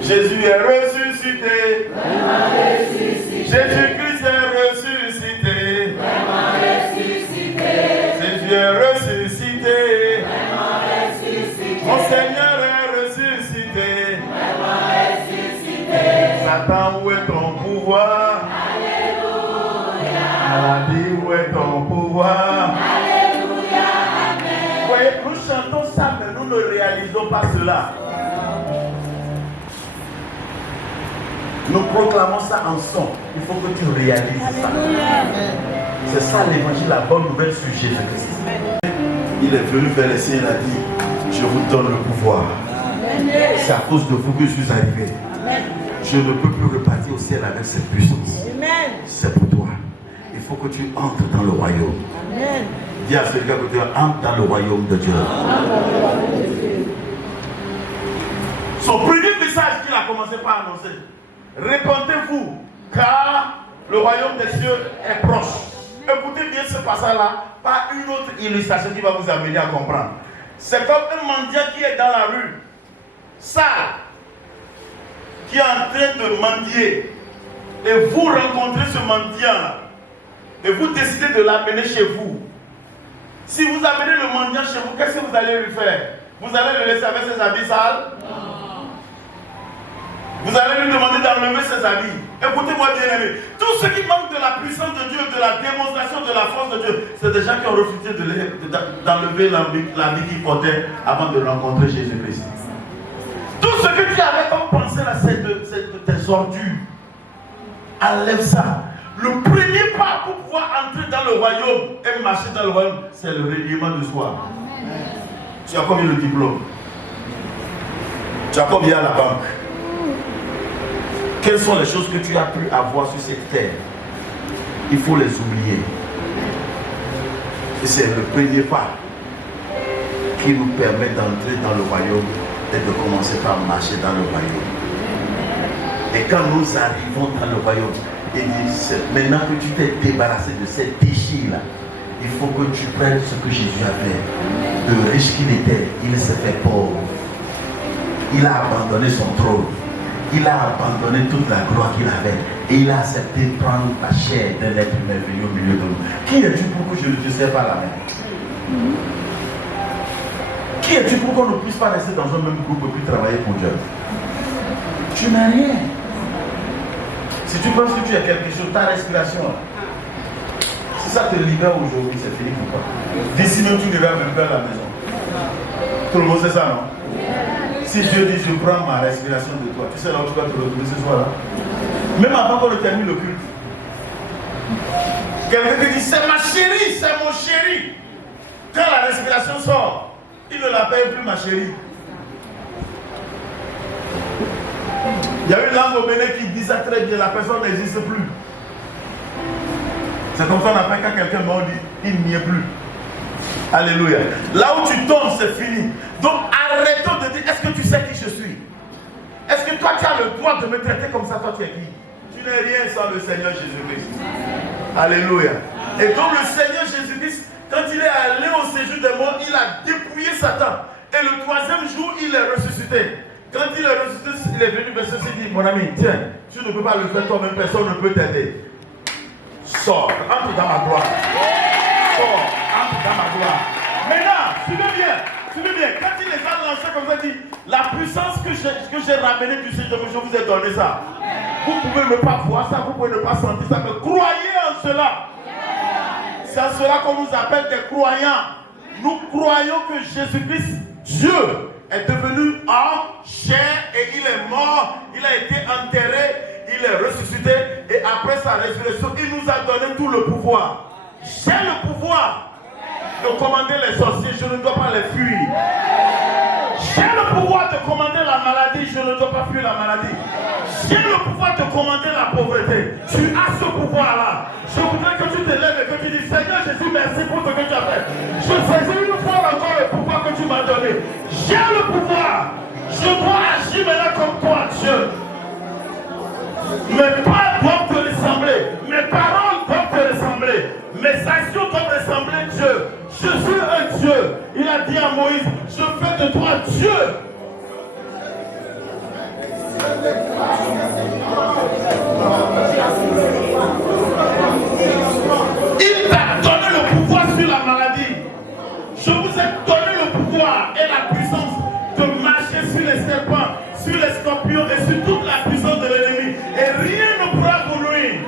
Jésus est ressuscité. Jésus-Christ est ressuscité. Jésus est ressuscité. Mon Seigneur est ressuscité. Satan, où est ton pouvoir? Alléluia. Où est ton pouvoir? Alléluia. Amen. Vous voyez, nous chantons ça, mais nous ne réalisons pas cela. Nous proclamons ça en son. Il faut que tu réalises ça. C'est ça l'évangile, la bonne nouvelle sur Jésus-Christ. Il est venu vers les siens, il a dit, je vous donne le pouvoir. C'est à cause de vous que je suis arrivé. Je ne peux plus repartir au ciel avec cette puissance. C'est pour toi. Il faut que tu entres dans le royaume. Dis à celui que tu entres dans le royaume de Dieu. Son premier message qu'il a commencé par annoncer. Répentez-vous, car le royaume des cieux est proche. Écoutez bien ce passage-là, pas une autre illustration qui va vous amener à comprendre. C'est comme un mendiant qui est dans la rue, sale, qui est en train de mendier. Et vous rencontrez ce mendiant-là, et vous décidez de l'amener chez vous. Si vous amenez le mendiant chez vous, qu'est-ce que vous allez lui faire? Vous allez le laisser avec ses habits sales? Vous allez lui demander d'enlever ses habits. Écoutez-moi bien aimé. Tout ce qui manque de la puissance de Dieu, de la démonstration de la force de Dieu, c'est des gens qui ont refusé d'enlever l'habit qu'ils portaient avant de rencontrer Jésus-Christ. Tout ce que tu avais comme pensée pensées là, c'est des ordures. Enlève ça. Le premier pas pour pouvoir entrer dans le royaume et marcher dans le royaume, c'est le reniement de soi. Amen. Tu as combien de diplômes? Tu as combien à la banque? Quelles sont les choses que tu as pu avoir sur cette terre? Il faut les oublier. Et c'est le premier pas qui nous permet d'entrer dans le royaume et de commencer par marcher dans le royaume. Et quand nous arrivons dans le royaume, il dit, maintenant que tu t'es débarrassé de ces déchets-là, il faut que tu prennes ce que Jésus a fait. De riche qu'il était, il s'est fait pauvre. Il a abandonné son trône. Il a abandonné toute la gloire qu'il avait. Et il a accepté de prendre la chair d'un être humain venu au milieu de nous. Qui es-tu pour que je ne te serve pas la main? Qui es-tu pour qu'on ne puisse pas rester dans un même groupe et puis travailler pour Dieu? Tu n'as rien. Si tu penses que tu as quelque chose, ta respiration, si ça te libère aujourd'hui, c'est fini pour toi. D'ici même, tu devrais même faire la maison. Tout le monde sait ça, non? Si Dieu dit, je prends ma respiration de toi, tu sais là où tu vas te retrouver ce soir-là. Même avant qu'on ne termine le culte. Quelqu'un qui dit, c'est ma chérie, c'est mon chéri. Quand la respiration sort, il ne l'appelle plus ma chérie. Il y a une langue au Bénin qui dit ça très bien, la personne n'existe plus. C'est comme ça qu'on appelle quand quelqu'un m'a dit, il n'y est plus. Alléluia. Là où tu tombes, c'est fini. Donc arrêtons de dire, est-ce que tu sais qui je suis? Est-ce que toi tu as le droit de me traiter comme ça, toi tu es qui? Tu n'es rien sans le Seigneur Jésus-Christ. Alléluia. Et donc le Seigneur Jésus-Christ, quand il est allé au séjour des morts, il a dépouillé Satan. Et le troisième jour, il est ressuscité. Quand il est ressuscité, il est venu vers ceci, il dit, mon ami, tiens, tu ne peux pas le faire toi-même, personne ne peut t'aider. Sors, entre dans ma gloire. Sors, entre dans ma gloire. Maintenant, suivez bien, quand il les a lancés comme ça, il dit, la puissance que j'ai ramenée du Seigneur, je vous ai donné ça. Vous ne pouvez ne pas voir ça, vous pouvez ne pas sentir ça, mais croyez en cela. C'est à cela qu'on nous appelle des croyants. Nous croyons que Jésus-Christ, Dieu, est devenu homme, chair, et il est mort, il a été enterré, il est ressuscité, et après sa résurrection, il nous a donné tout le pouvoir. J'ai le pouvoir de commander les sorciers, je ne dois pas les fuir. J'ai le pouvoir de commander la maladie, je ne dois pas fuir la maladie. J'ai le pouvoir de commander la pauvreté. Tu as ce pouvoir-là. Je voudrais que tu te lèves et que tu dis, Seigneur Jésus, merci pour ce que tu as fait. Je saisis une fois encore le pouvoir que tu m'as donné. J'ai le pouvoir. Je dois agir maintenant comme toi, Dieu. Mes pas doivent te ressembler. Mes paroles doivent te ressembler. Mes actions doivent ressembler Dieu. Je suis un Dieu. Il a dit à Moïse, je fais de toi Dieu. Il t'a donné le pouvoir sur la maladie. Je vous ai donné le pouvoir et la puissance de marcher sur les serpents, sur les scorpions et sur toute la puissance de l'ennemi. Et rien ne pourra vous nuire.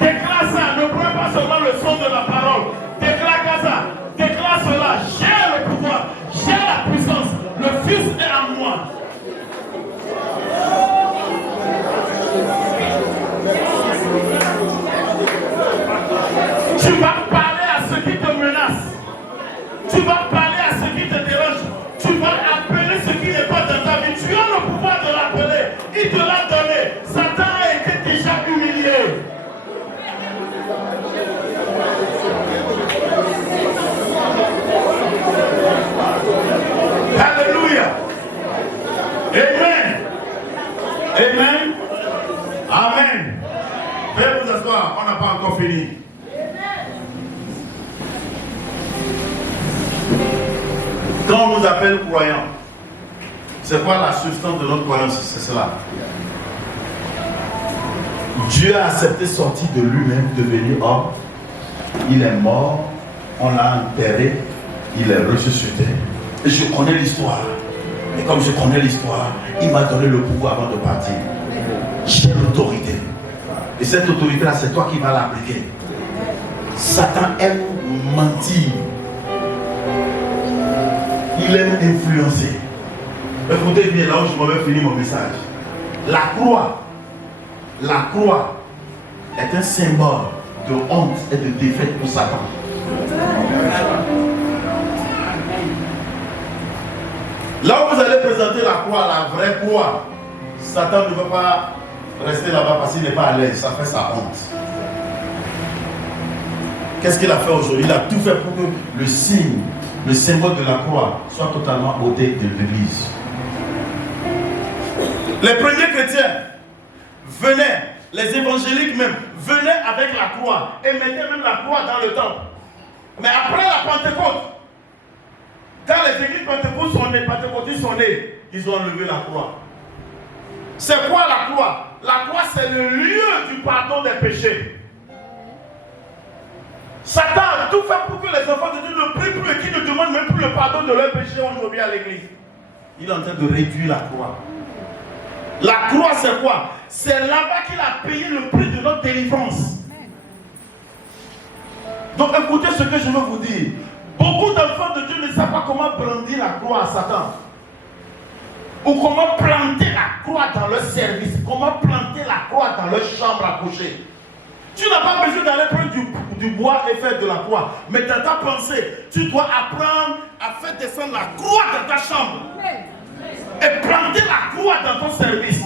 Déclare ça, ne prends pas seulement le son de la parole. Déclare ça, déclare cela. J'ai le pouvoir, j'ai la puissance. Le Fils est en moi. Tu vas parler à ceux qui te menacent. Tu vas parler à ceux qui te dérangent. Tu vas appeler ce qui n'est pas dans ta vie. Tu as le pouvoir de l'appeler. Il te l'a donné. Satan a été déjà humilié. Alléluia. Amen. Amen. Amen. Veuillez vous asseoir, on n'a pas encore fini. Quand on nous appelle croyants, c'est quoi la substance de notre croyance? C'est cela. Dieu a accepté sortir de lui-même, devenir homme. Il est mort, on l'a enterré, il est ressuscité. Et je connais l'histoire. Et comme je connais l'histoire, il m'a donné le pouvoir avant de partir. J'ai l'autorité. Et cette autorité-là, c'est toi qui vas l'appliquer. Satan aime mentir. Il aime influencer. Écoutez bien, là où je m'avais fini mon message. La croix est un symbole de honte et de défaite pour Satan. Là où vous allez présenter la croix, la vraie croix, Satan ne va pas rester là-bas parce qu'il n'est pas à l'aise, ça fait sa honte. Qu'est-ce qu'il a fait aujourd'hui? Il a tout fait pour que le signe, le symbole de la croix soit totalement ôté de l'église. Les premiers chrétiens venaient, les évangéliques même, venaient avec la croix et mettaient même la croix dans le temple. Mais après la Pentecôte, quand les églises pentecôtistes sont nées, ils ont enlevé la croix. C'est quoi la croix? La croix, c'est le lieu du pardon des péchés. Satan a tout fait pour que les enfants de Dieu ne prient plus et qu'ils ne demandent même plus le pardon de leurs péchés aujourd'hui à l'église. Il est en train de réduire la croix. La croix, c'est quoi? C'est là-bas qu'il a payé le prix de notre délivrance. Donc écoutez ce que je veux vous dire. Beaucoup d'enfants de Dieu ne savent pas comment brandir la croix à Satan. Ou comment planter la croix dans leur service. Comment planter la croix dans leur chambre à coucher. Tu n'as pas besoin d'aller prendre du bois et faire de la croix. Mais dans ta pensée, tu dois apprendre à faire descendre la croix dans ta chambre. Et planter la croix dans ton service.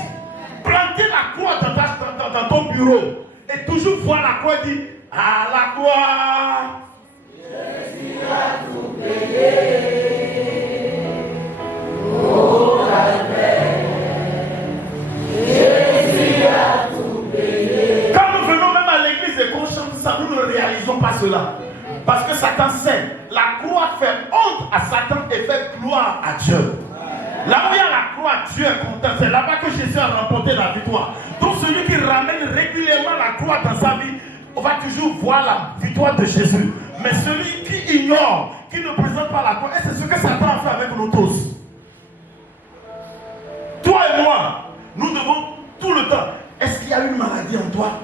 Planter la croix dans ton bureau. Et toujours voir la croix et dire, à la croix, Jésus a tout payé. Oh, Jésus a tout payé. Quand nous venons même à l'église et qu'on chante ça, nous ne réalisons pas cela. Parce que Satan sait, la croix fait honte à Satan et fait gloire à Dieu. Là où il y a la croix, Dieu est content. C'est là-bas que Jésus a remporté la victoire. Donc celui qui ramène régulièrement la croix dans sa vie, on va toujours voir la victoire de Jésus. Mais celui qui ignore, qui ne présente pas la croix, et c'est ce que Satan a fait avec nous tous. Toi et moi, nous devons tout le temps. Est-ce qu'il y a une maladie en toi?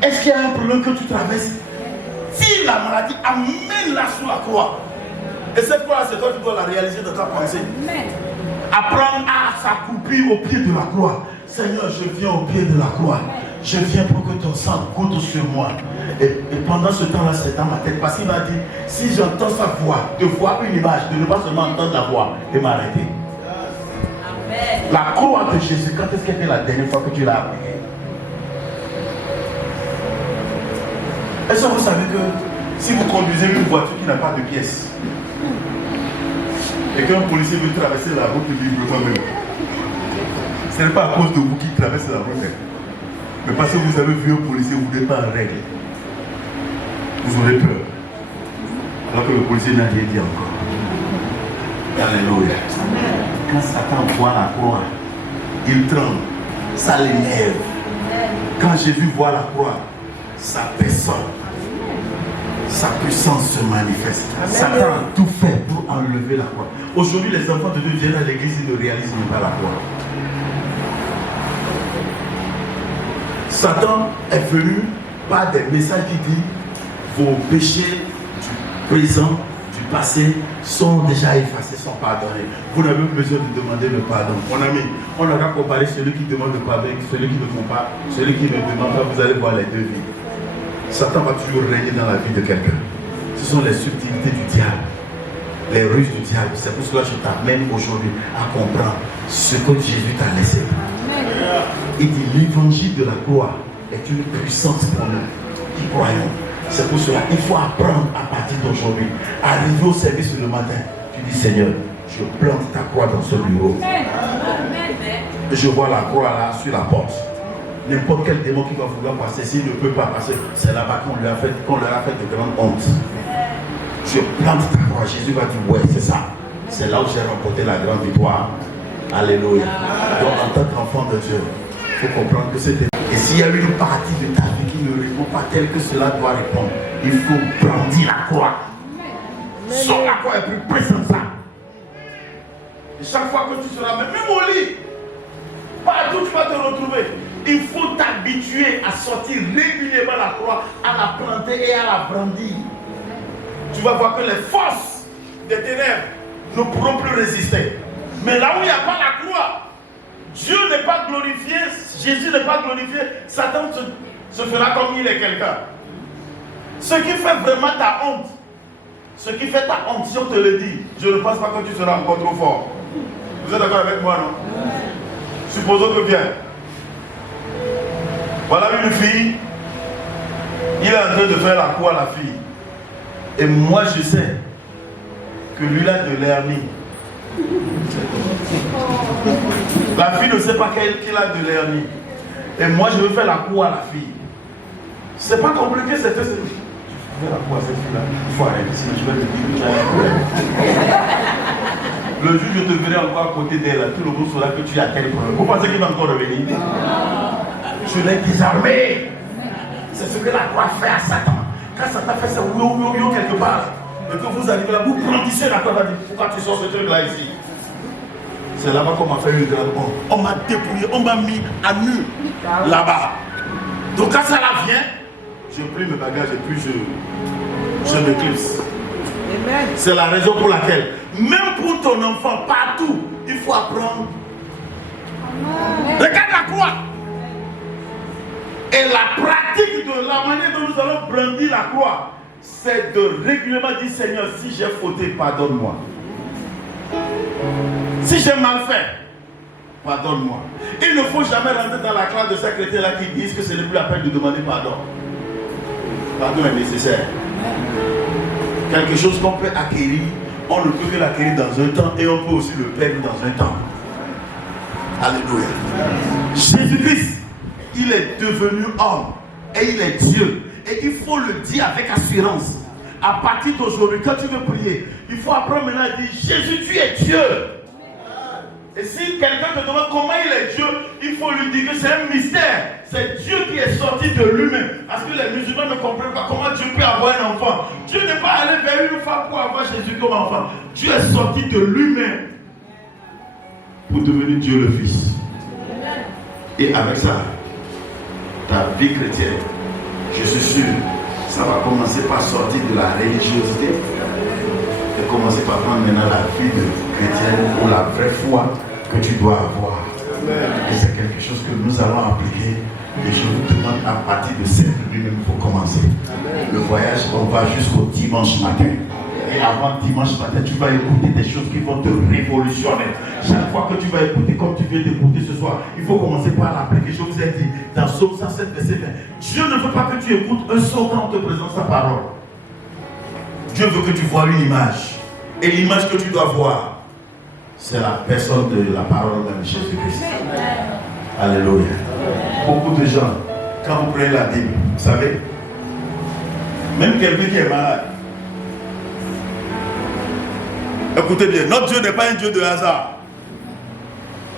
Est-ce qu'il y a un problème que tu traverses? Si la maladie, amène-la sous la croix. Et cette croix, c'est toi qui dois la réaliser dans ta pensée. Apprendre à s'accroupir au pied de la croix. Seigneur, je viens au pied de la croix. Je viens pour que ton sang coûte sur moi. Et pendant ce temps-là, c'est dans ma tête. Parce qu'il m'a dit, si j'entends sa voix, de voir une image, de ne pas seulement entendre la voix, et m'arrêter. La croix de Jésus, quand est-ce qu'elle était la dernière fois que tu l'as appliquée? Est-ce que vous savez que si vous conduisez une voiture qui n'a pas de pièces, et qu'un policier veut traverser la route librement même, ce n'est pas à cause de vous qui traversez la route, mais parce que vous avez vu un policier, vous n'êtes pas en règle. Vous aurez peur. Alors que le policier n'a rien dit encore. Alléluia. Quand Satan voit la croix, il tremble, ça l'énerve. Quand Jésus voit la croix, sa personne, sa puissance se manifeste. Satan a tout fait pour enlever la croix. Aujourd'hui, les enfants de Dieu viennent à l'église et ne réalisent même pas la croix. Satan est venu par des messages qui disent vos péchés du présent, du passé sont déjà effacés, sont pardonnés. Vous n'avez plus besoin de demander le pardon. Mon ami, on aura comparé celui qui demande le pardon avec celui qui ne font pas, celui qui ne demande pas, vous allez voir les deux vies. Satan va toujours régner dans la vie de quelqu'un. Ce sont les subtilités du diable, les ruses du diable. C'est pour cela que je t'amène aujourd'hui à comprendre ce que Jésus t'a laissé. Il dit l'évangile de la croix est une puissance pour nous qui croyons. C'est pour cela qu'il faut apprendre à partir d'aujourd'hui. Arriver au service le matin, tu dis Seigneur, je plante ta croix dans ce bureau. Et je vois la croix là sur la porte. N'importe quel démon qui va vouloir passer, s'il ne peut pas passer, c'est là-bas qu'on leur a fait de grandes hontes. Je plante ta croix. Jésus va dire ouais, c'est ça. C'est là où j'ai remporté la grande victoire. Alléluia. Donc en tant qu'enfant de Dieu, il faut comprendre que c'était. Et s'il y a une partie de ta vie qui ne répond pas tel que cela doit répondre, il faut brandir la croix. Sur la croix est plus présente ça. Et chaque fois que tu seras même au lit, partout tu vas te retrouver. Il faut t'habituer à sortir régulièrement la croix, à la planter et à la brandir. Tu vas voir que les forces des ténèbres ne pourront plus résister. Mais là où il n'y a pas la croix, Dieu n'est pas glorifié, Jésus n'est pas glorifié, Satan se fera comme il est quelqu'un. Ce qui fait vraiment ta honte, ce qui fait ta honte, si on te le dit, je ne pense pas que tu seras encore trop fort. Vous êtes d'accord avec moi, non? Supposons que bien. Voilà une fille, il est en train de faire la cour à la fille. Et moi je sais que lui a de l'hernie. La fille ne sait pas qu'il a de l'hernie. Et moi je veux faire la cour à la fille. C'est pas compliqué, c'est fait. Je fais la cour à cette fille-là. Il faut arrêter, sinon je vais te dire que tu as un problème. Le jour où je te verrai encore à côté d'elle, tout le monde saura que tu as tel problème. Vous pensez qu'il va encore revenir? Je l'ai désarmé. C'est ce que la croix fait à Satan. Quand Satan fait ça, quelque part, et que vous arrivez là, vous brandissez la croix, pourquoi tu sors ce truc-là ici? C'est là-bas qu'on m'a fait une grande honte. On m'a dépouillé, on m'a mis à nu là-bas. Donc quand ça là vient, je pris mes bagages et puis je m'éclipse. C'est la raison pour laquelle, même pour ton enfant, partout, il faut apprendre. Regarde la croix. Et la pratique de la manière dont nous allons brandir la croix, c'est de régulièrement dire, Seigneur, si j'ai fauté, pardonne-moi. Si j'ai mal fait, pardonne-moi. Il ne faut jamais rentrer dans la classe de ces chrétiens-là qui disent que ce n'est plus la peine de demander pardon. Pardon est nécessaire. Quelque chose qu'on peut acquérir, on ne peut que l'acquérir dans un temps et on peut aussi le perdre dans un temps. Alléluia. Jésus-Christ, il est devenu homme et il est Dieu. Et il faut le dire avec assurance. À partir d'aujourd'hui, quand tu veux prier, il faut apprendre maintenant à dire, Jésus, tu es Dieu. Et si quelqu'un te demande comment il est Dieu, il faut lui dire que c'est un mystère. C'est Dieu qui est sorti de lui-même. Parce que les musulmans ne comprennent pas comment Dieu peut avoir un enfant. Dieu n'est pas allé vers une femme pour avoir Jésus comme enfant. Dieu est sorti de lui-même pour devenir Dieu le Fils. Et avec ça, ta vie chrétienne, je suis sûr, ça va commencer par sortir de la religiosité et commencer par prendre maintenant la vie de chrétienne ou la vraie foi que tu dois avoir. Et c'est quelque chose que nous allons appliquer. Et je vous demande à partir de cette lui-même pour commencer. Le voyage, on va jusqu'au dimanche matin. Et avant dimanche matin, tu vas écouter des choses qui vont te révolutionner. Chaque fois que tu vas écouter, comme tu viens d'écouter ce soir, il faut commencer par l'appliquer. Je vous ai dit, dans Psaume 107, verset 20, Dieu ne veut pas que tu écoutes un son quand on te présente sa parole. Dieu veut que tu vois une image. Et l'image que tu dois voir, c'est la personne de la parole de Jésus-Christ. Alléluia. Beaucoup de gens, quand vous prenez la Bible, vous savez, même quelqu'un qui est malade, écoutez bien, notre Dieu n'est pas un Dieu de hasard.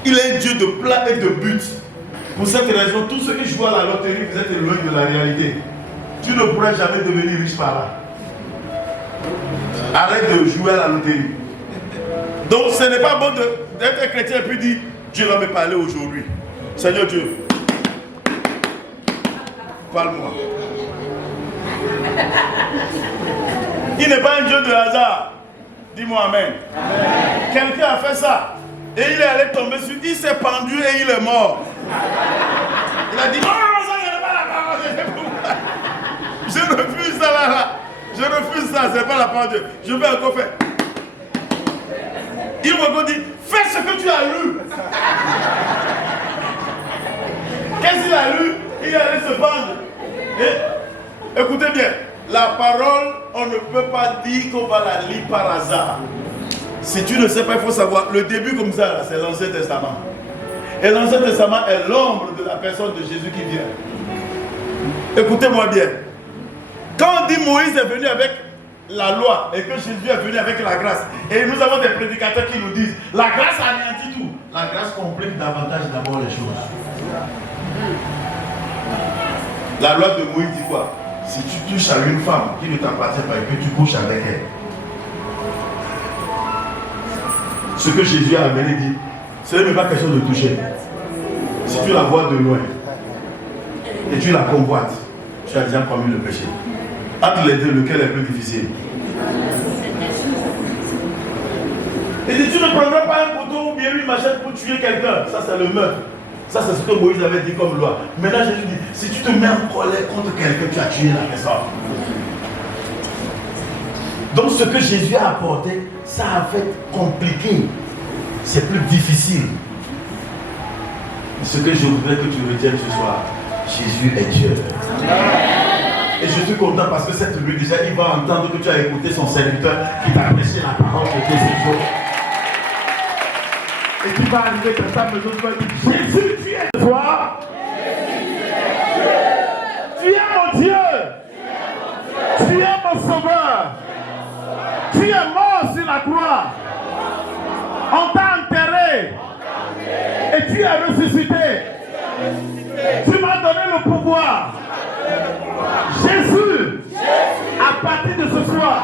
Il est un Dieu de plan et de but. Pour cette raison, tous ceux qui jouent à la loterie, vous êtes loin de la réalité. Tu ne pourras jamais devenir riche par là. Arrête de jouer à la loterie. Donc ce n'est pas bon d'être un chrétien et puis dire, Dieu va me parler aujourd'hui. Seigneur Dieu, parle-moi. Il n'est pas un Dieu de hasard. Dis-moi amen. Quelqu'un a fait ça. Et il est allé tomber sur. Il s'est pendu et il est mort. Il a dit, non, ça, il n'est pas la parole. Je refuse ça là. Je refuse ça, ce n'est pas la parole de Dieu. Je vais encore faire. Il m'a encore dit, fais ce que tu as lu. Qu'est-ce qu'il a lu? Il est allé se pendre. Et, écoutez bien, la parole, on ne peut pas dire qu'on va la lire par hasard. Si tu ne sais pas, il faut savoir. Le début comme ça, c'est l'Ancien Testament. Et l'Ancien Testament est l'ombre de la personne de Jésus qui vient. Écoutez-moi bien. Quand on dit Moïse est venu avec la loi et que Jésus est venu avec la grâce, et nous avons des prédicateurs qui nous disent la grâce anéantit tout. La grâce complique davantage d'abord les choses. La loi de Moïse dit quoi? Si tu touches à une femme qui ne t'appartient pas et que tu couches avec elle, ce que Jésus a amené dit, ce n'est même pas question de toucher. Si tu la vois de loin et tu la convoites, tu as déjà commis le péché. Entre les deux, lequel est plus difficile? Il dit, tu ne prendras pas un couteau ou bien une machette pour tuer quelqu'un. Ça, c'est le meurtre. Ça, c'est ce que Moïse avait dit comme loi. Maintenant, Jésus dit, si tu te mets en colère contre quelqu'un, tu as tué la personne. Donc, ce que Jésus a apporté, ça a fait compliqué. C'est plus difficile. Ce que je voudrais que tu retiennes ce soir, Jésus est Dieu. Et je suis content parce que cette nuit déjà, il va entendre que tu as écouté son serviteur qui t'a prêché la parole de Dieu ce jour. Et tu vas arriver comme ça, mais tu vas dire, Jésus, tu es toi. Tu es mon Dieu. Tu es mon sauveur. Tu es mort sur la croix. On t'a enterré. Et tu es ressuscité. Tu m'as donné le pouvoir. Jésus, à partir de ce soir,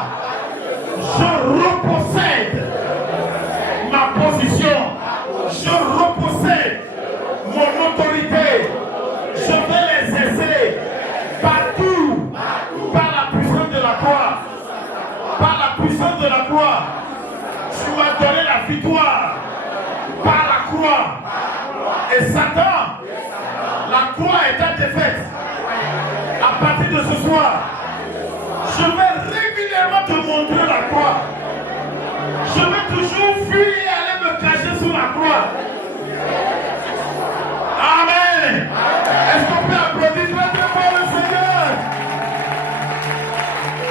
je repossède ma position. Je repossède mon autorité. Je vais l'exercer partout par la puissance de la croix. Par la puissance de la croix. Tu m'as donné la victoire par la croix. Et Satan, la croix est défaite. À partir de ce soir, je vais régulièrement te montrer la croix. Je vais toujours fuir et aller me cacher sous la croix. Amen. Est-ce qu'on peut applaudir très très fort le Seigneur?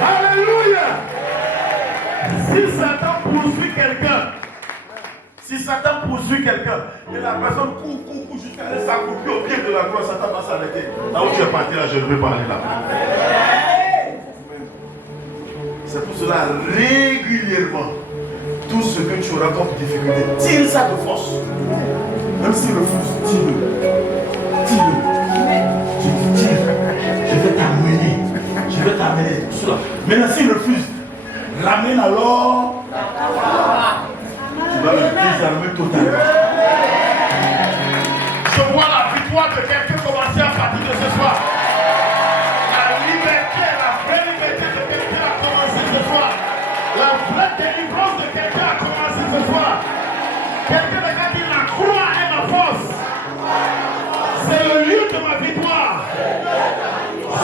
Alléluia. Si Satan poursuit quelqu'un, et la personne court jusqu'à aller s'accroupir au pied de la croix, Satan va s'arrêter. Là où tu es parti, là, je ne veux pas aller là. C'est pour cela, régulièrement, tout ce que tu auras comme difficulté, tire ça de force. Même s'il refuse, tire-le. Tire-le. Je vais t'amener. Je vais t'amener. Maintenant, s'il refuse, ramène alors. Tu vas le désarmer totalement. Je vois la victoire de quelqu'un commencer à partir de ce soir. La liberté, la vraie liberté de quelqu'un a commencé ce soir. La vraie délivrance de quelqu'un a commencé ce soir. Quelqu'un a dit la croix est ma force. C'est le lieu de ma victoire.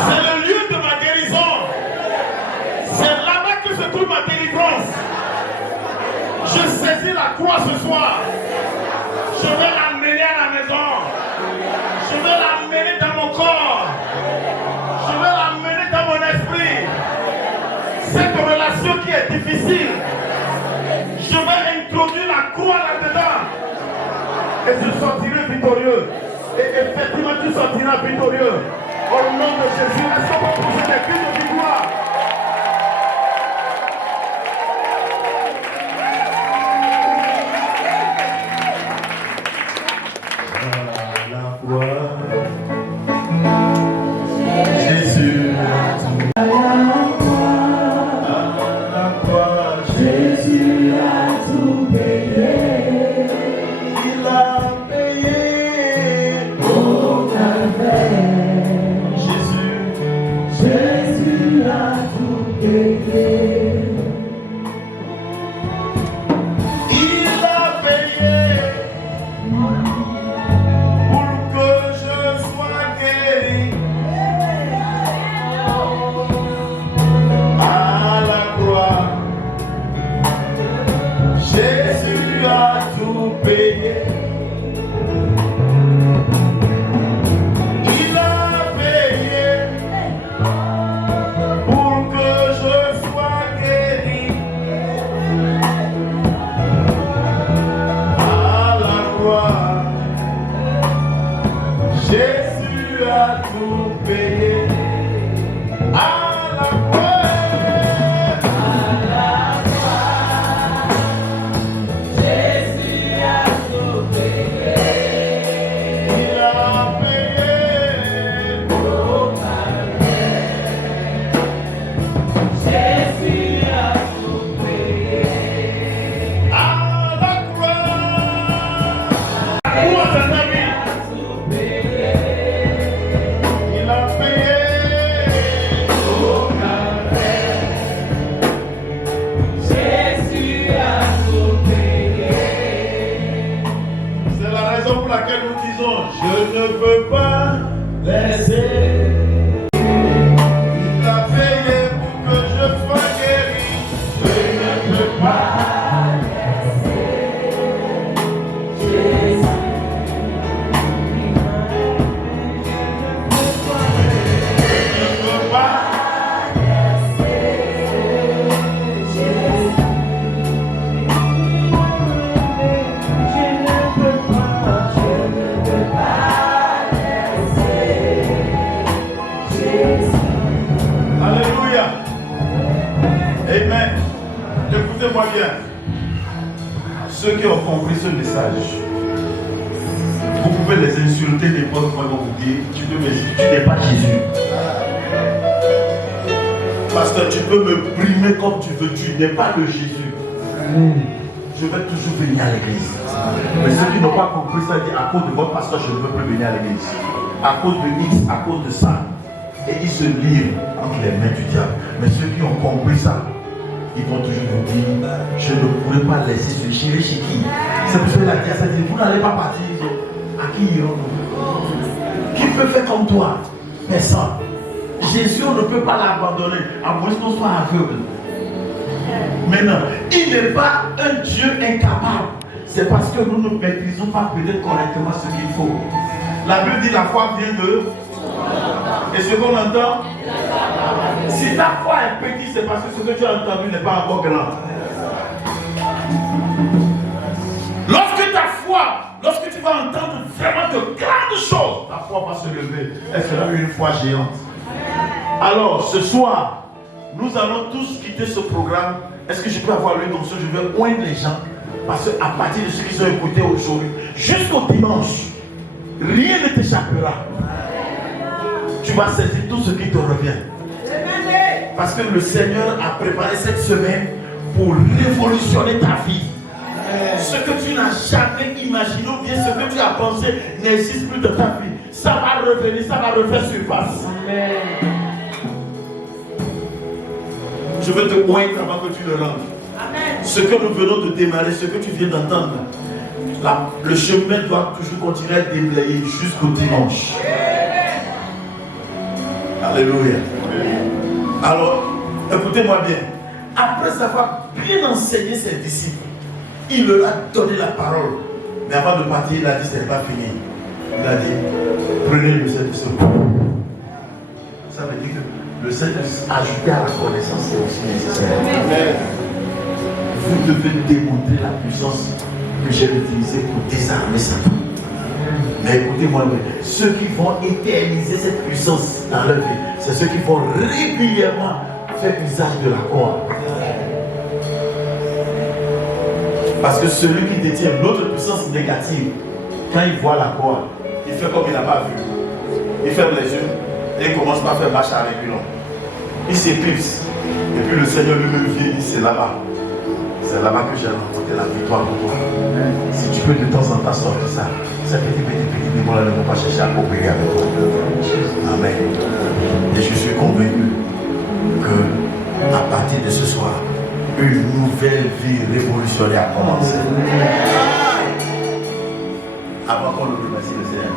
C'est le lieu de ma guérison. C'est là-bas que se trouve ma délivrance. Je saisis la croix ce soir. Je vais l'amener à la maison. Je vais l'amener dans mon corps. Je vais l'amener dans mon esprit. Cette relation qui est difficile, je vais introduire la croix là-dedans. Et je sortirai victorieux. Et effectivement, tu sortiras victorieux. Au nom de Jésus, est-ce qu'on peut pousser des cris de victoire? Jésus a tout payé. Il a payé au Calvaire. Jésus a tout payé. Il a payé pour que je sois guéri. À la croix, Jésus a tout payé. Il a payé pour que je sois guéri. À la croix, Jésus a tout payé. À la croix. Jésus a sauvé. C'est la raison pour laquelle nous disons, je ne peux pas laisser. Il a veillé pour que je sois guéri. Je ne peux pas laisser Jésus. Je ne peux pas laisser Jésus. Alléluia. Amen. Écoutez-moi bien. Ceux qui ont compris ce message, vous pouvez les insulter n'importe quoi, vous dire, tu n'es pas Jésus. Pasteur, tu peux me brimer comme tu veux, tu n'es pas le Jésus. Je vais toujours venir à l'église. Mais ceux qui n'ont pas compris ça disent, à cause de votre pasteur, je ne veux plus venir à l'église. À cause de X, à cause de ça. Et ils se livrent entre les mains du diable. Mais ceux qui ont compris ça, ils vont toujours vous dire, je ne pourrai pas laisser ce chéri chez qui. C'est pour cela qu'il a dit, vous n'allez pas partir. À qui irons-nous? Qui peut faire comme toi? Personne. Jésus, on ne peut pas l'abandonner, à moins qu'on soit aveugle. Maintenant, il n'est pas un Dieu incapable. C'est parce que nous ne maîtrisons pas peut-être correctement ce qu'il faut. La Bible dit la foi vient de... Et ce qu'on entend, si ta foi est petite, c'est parce que ce que tu as entendu n'est pas encore grand. Lorsque ta foi, lorsque tu vas entendre vraiment de grandes choses, ta foi va se lever. Elle sera une foi géante. Alors, ce soir, nous allons tous quitter ce programme. Est-ce que je peux avoir l'œil comme ça? Je vais oindre les gens. Parce qu'à partir de ce qu'ils ont écouté aujourd'hui, jusqu'au dimanche, rien ne t'échappera. Tu vas saisir tout ce qui te revient. Parce que le Seigneur a préparé cette semaine pour révolutionner ta vie. Ce que tu n'as jamais imaginé ou bien ce que tu as pensé n'existe plus dans ta vie. Ça va revenir, ça va refaire surface. Je veux te oindre avant que tu le rendes. Ce que nous venons de démarrer, ce que tu viens d'entendre, le chemin doit toujours continuer à déblayer jusqu'au dimanche. Alléluia. Alors, écoutez-moi bien. Après avoir bien enseigné ses disciples, il leur a donné la parole. Mais avant de partir, il a dit, ce n'est pas fini. Il a dit, prenez le Saint-Esprit. Ça veut dire que le Saint-Esprit ajouté à la connaissance, c'est aussi nécessaire. Vous devez démontrer la puissance que j'ai utilisée pour désarmer Satan. Mais écoutez-moi, ceux qui vont éterniser cette puissance dans leur vie, c'est ceux qui vont régulièrement faire usage de la corde. Parce que celui qui détient l'autre puissance négative, quand il voit la corde, il fait comme il n'a pas vu. Il ferme les yeux et il commence par faire marche à reculons. Il s'éclipse. Et puis le Seigneur lui-même vient et dit, c'est là-bas. C'est là-bas que j'ai remporté la victoire pour toi. Si tu peux de temps en temps sortir ça, ces petits démons-là ne vont pas chercher à coopérer avec toi. Amen. Et je suis convaincu que à partir de ce soir, une nouvelle vie révolutionnaire a commencé. Avant qu'on le remercie le Seigneur.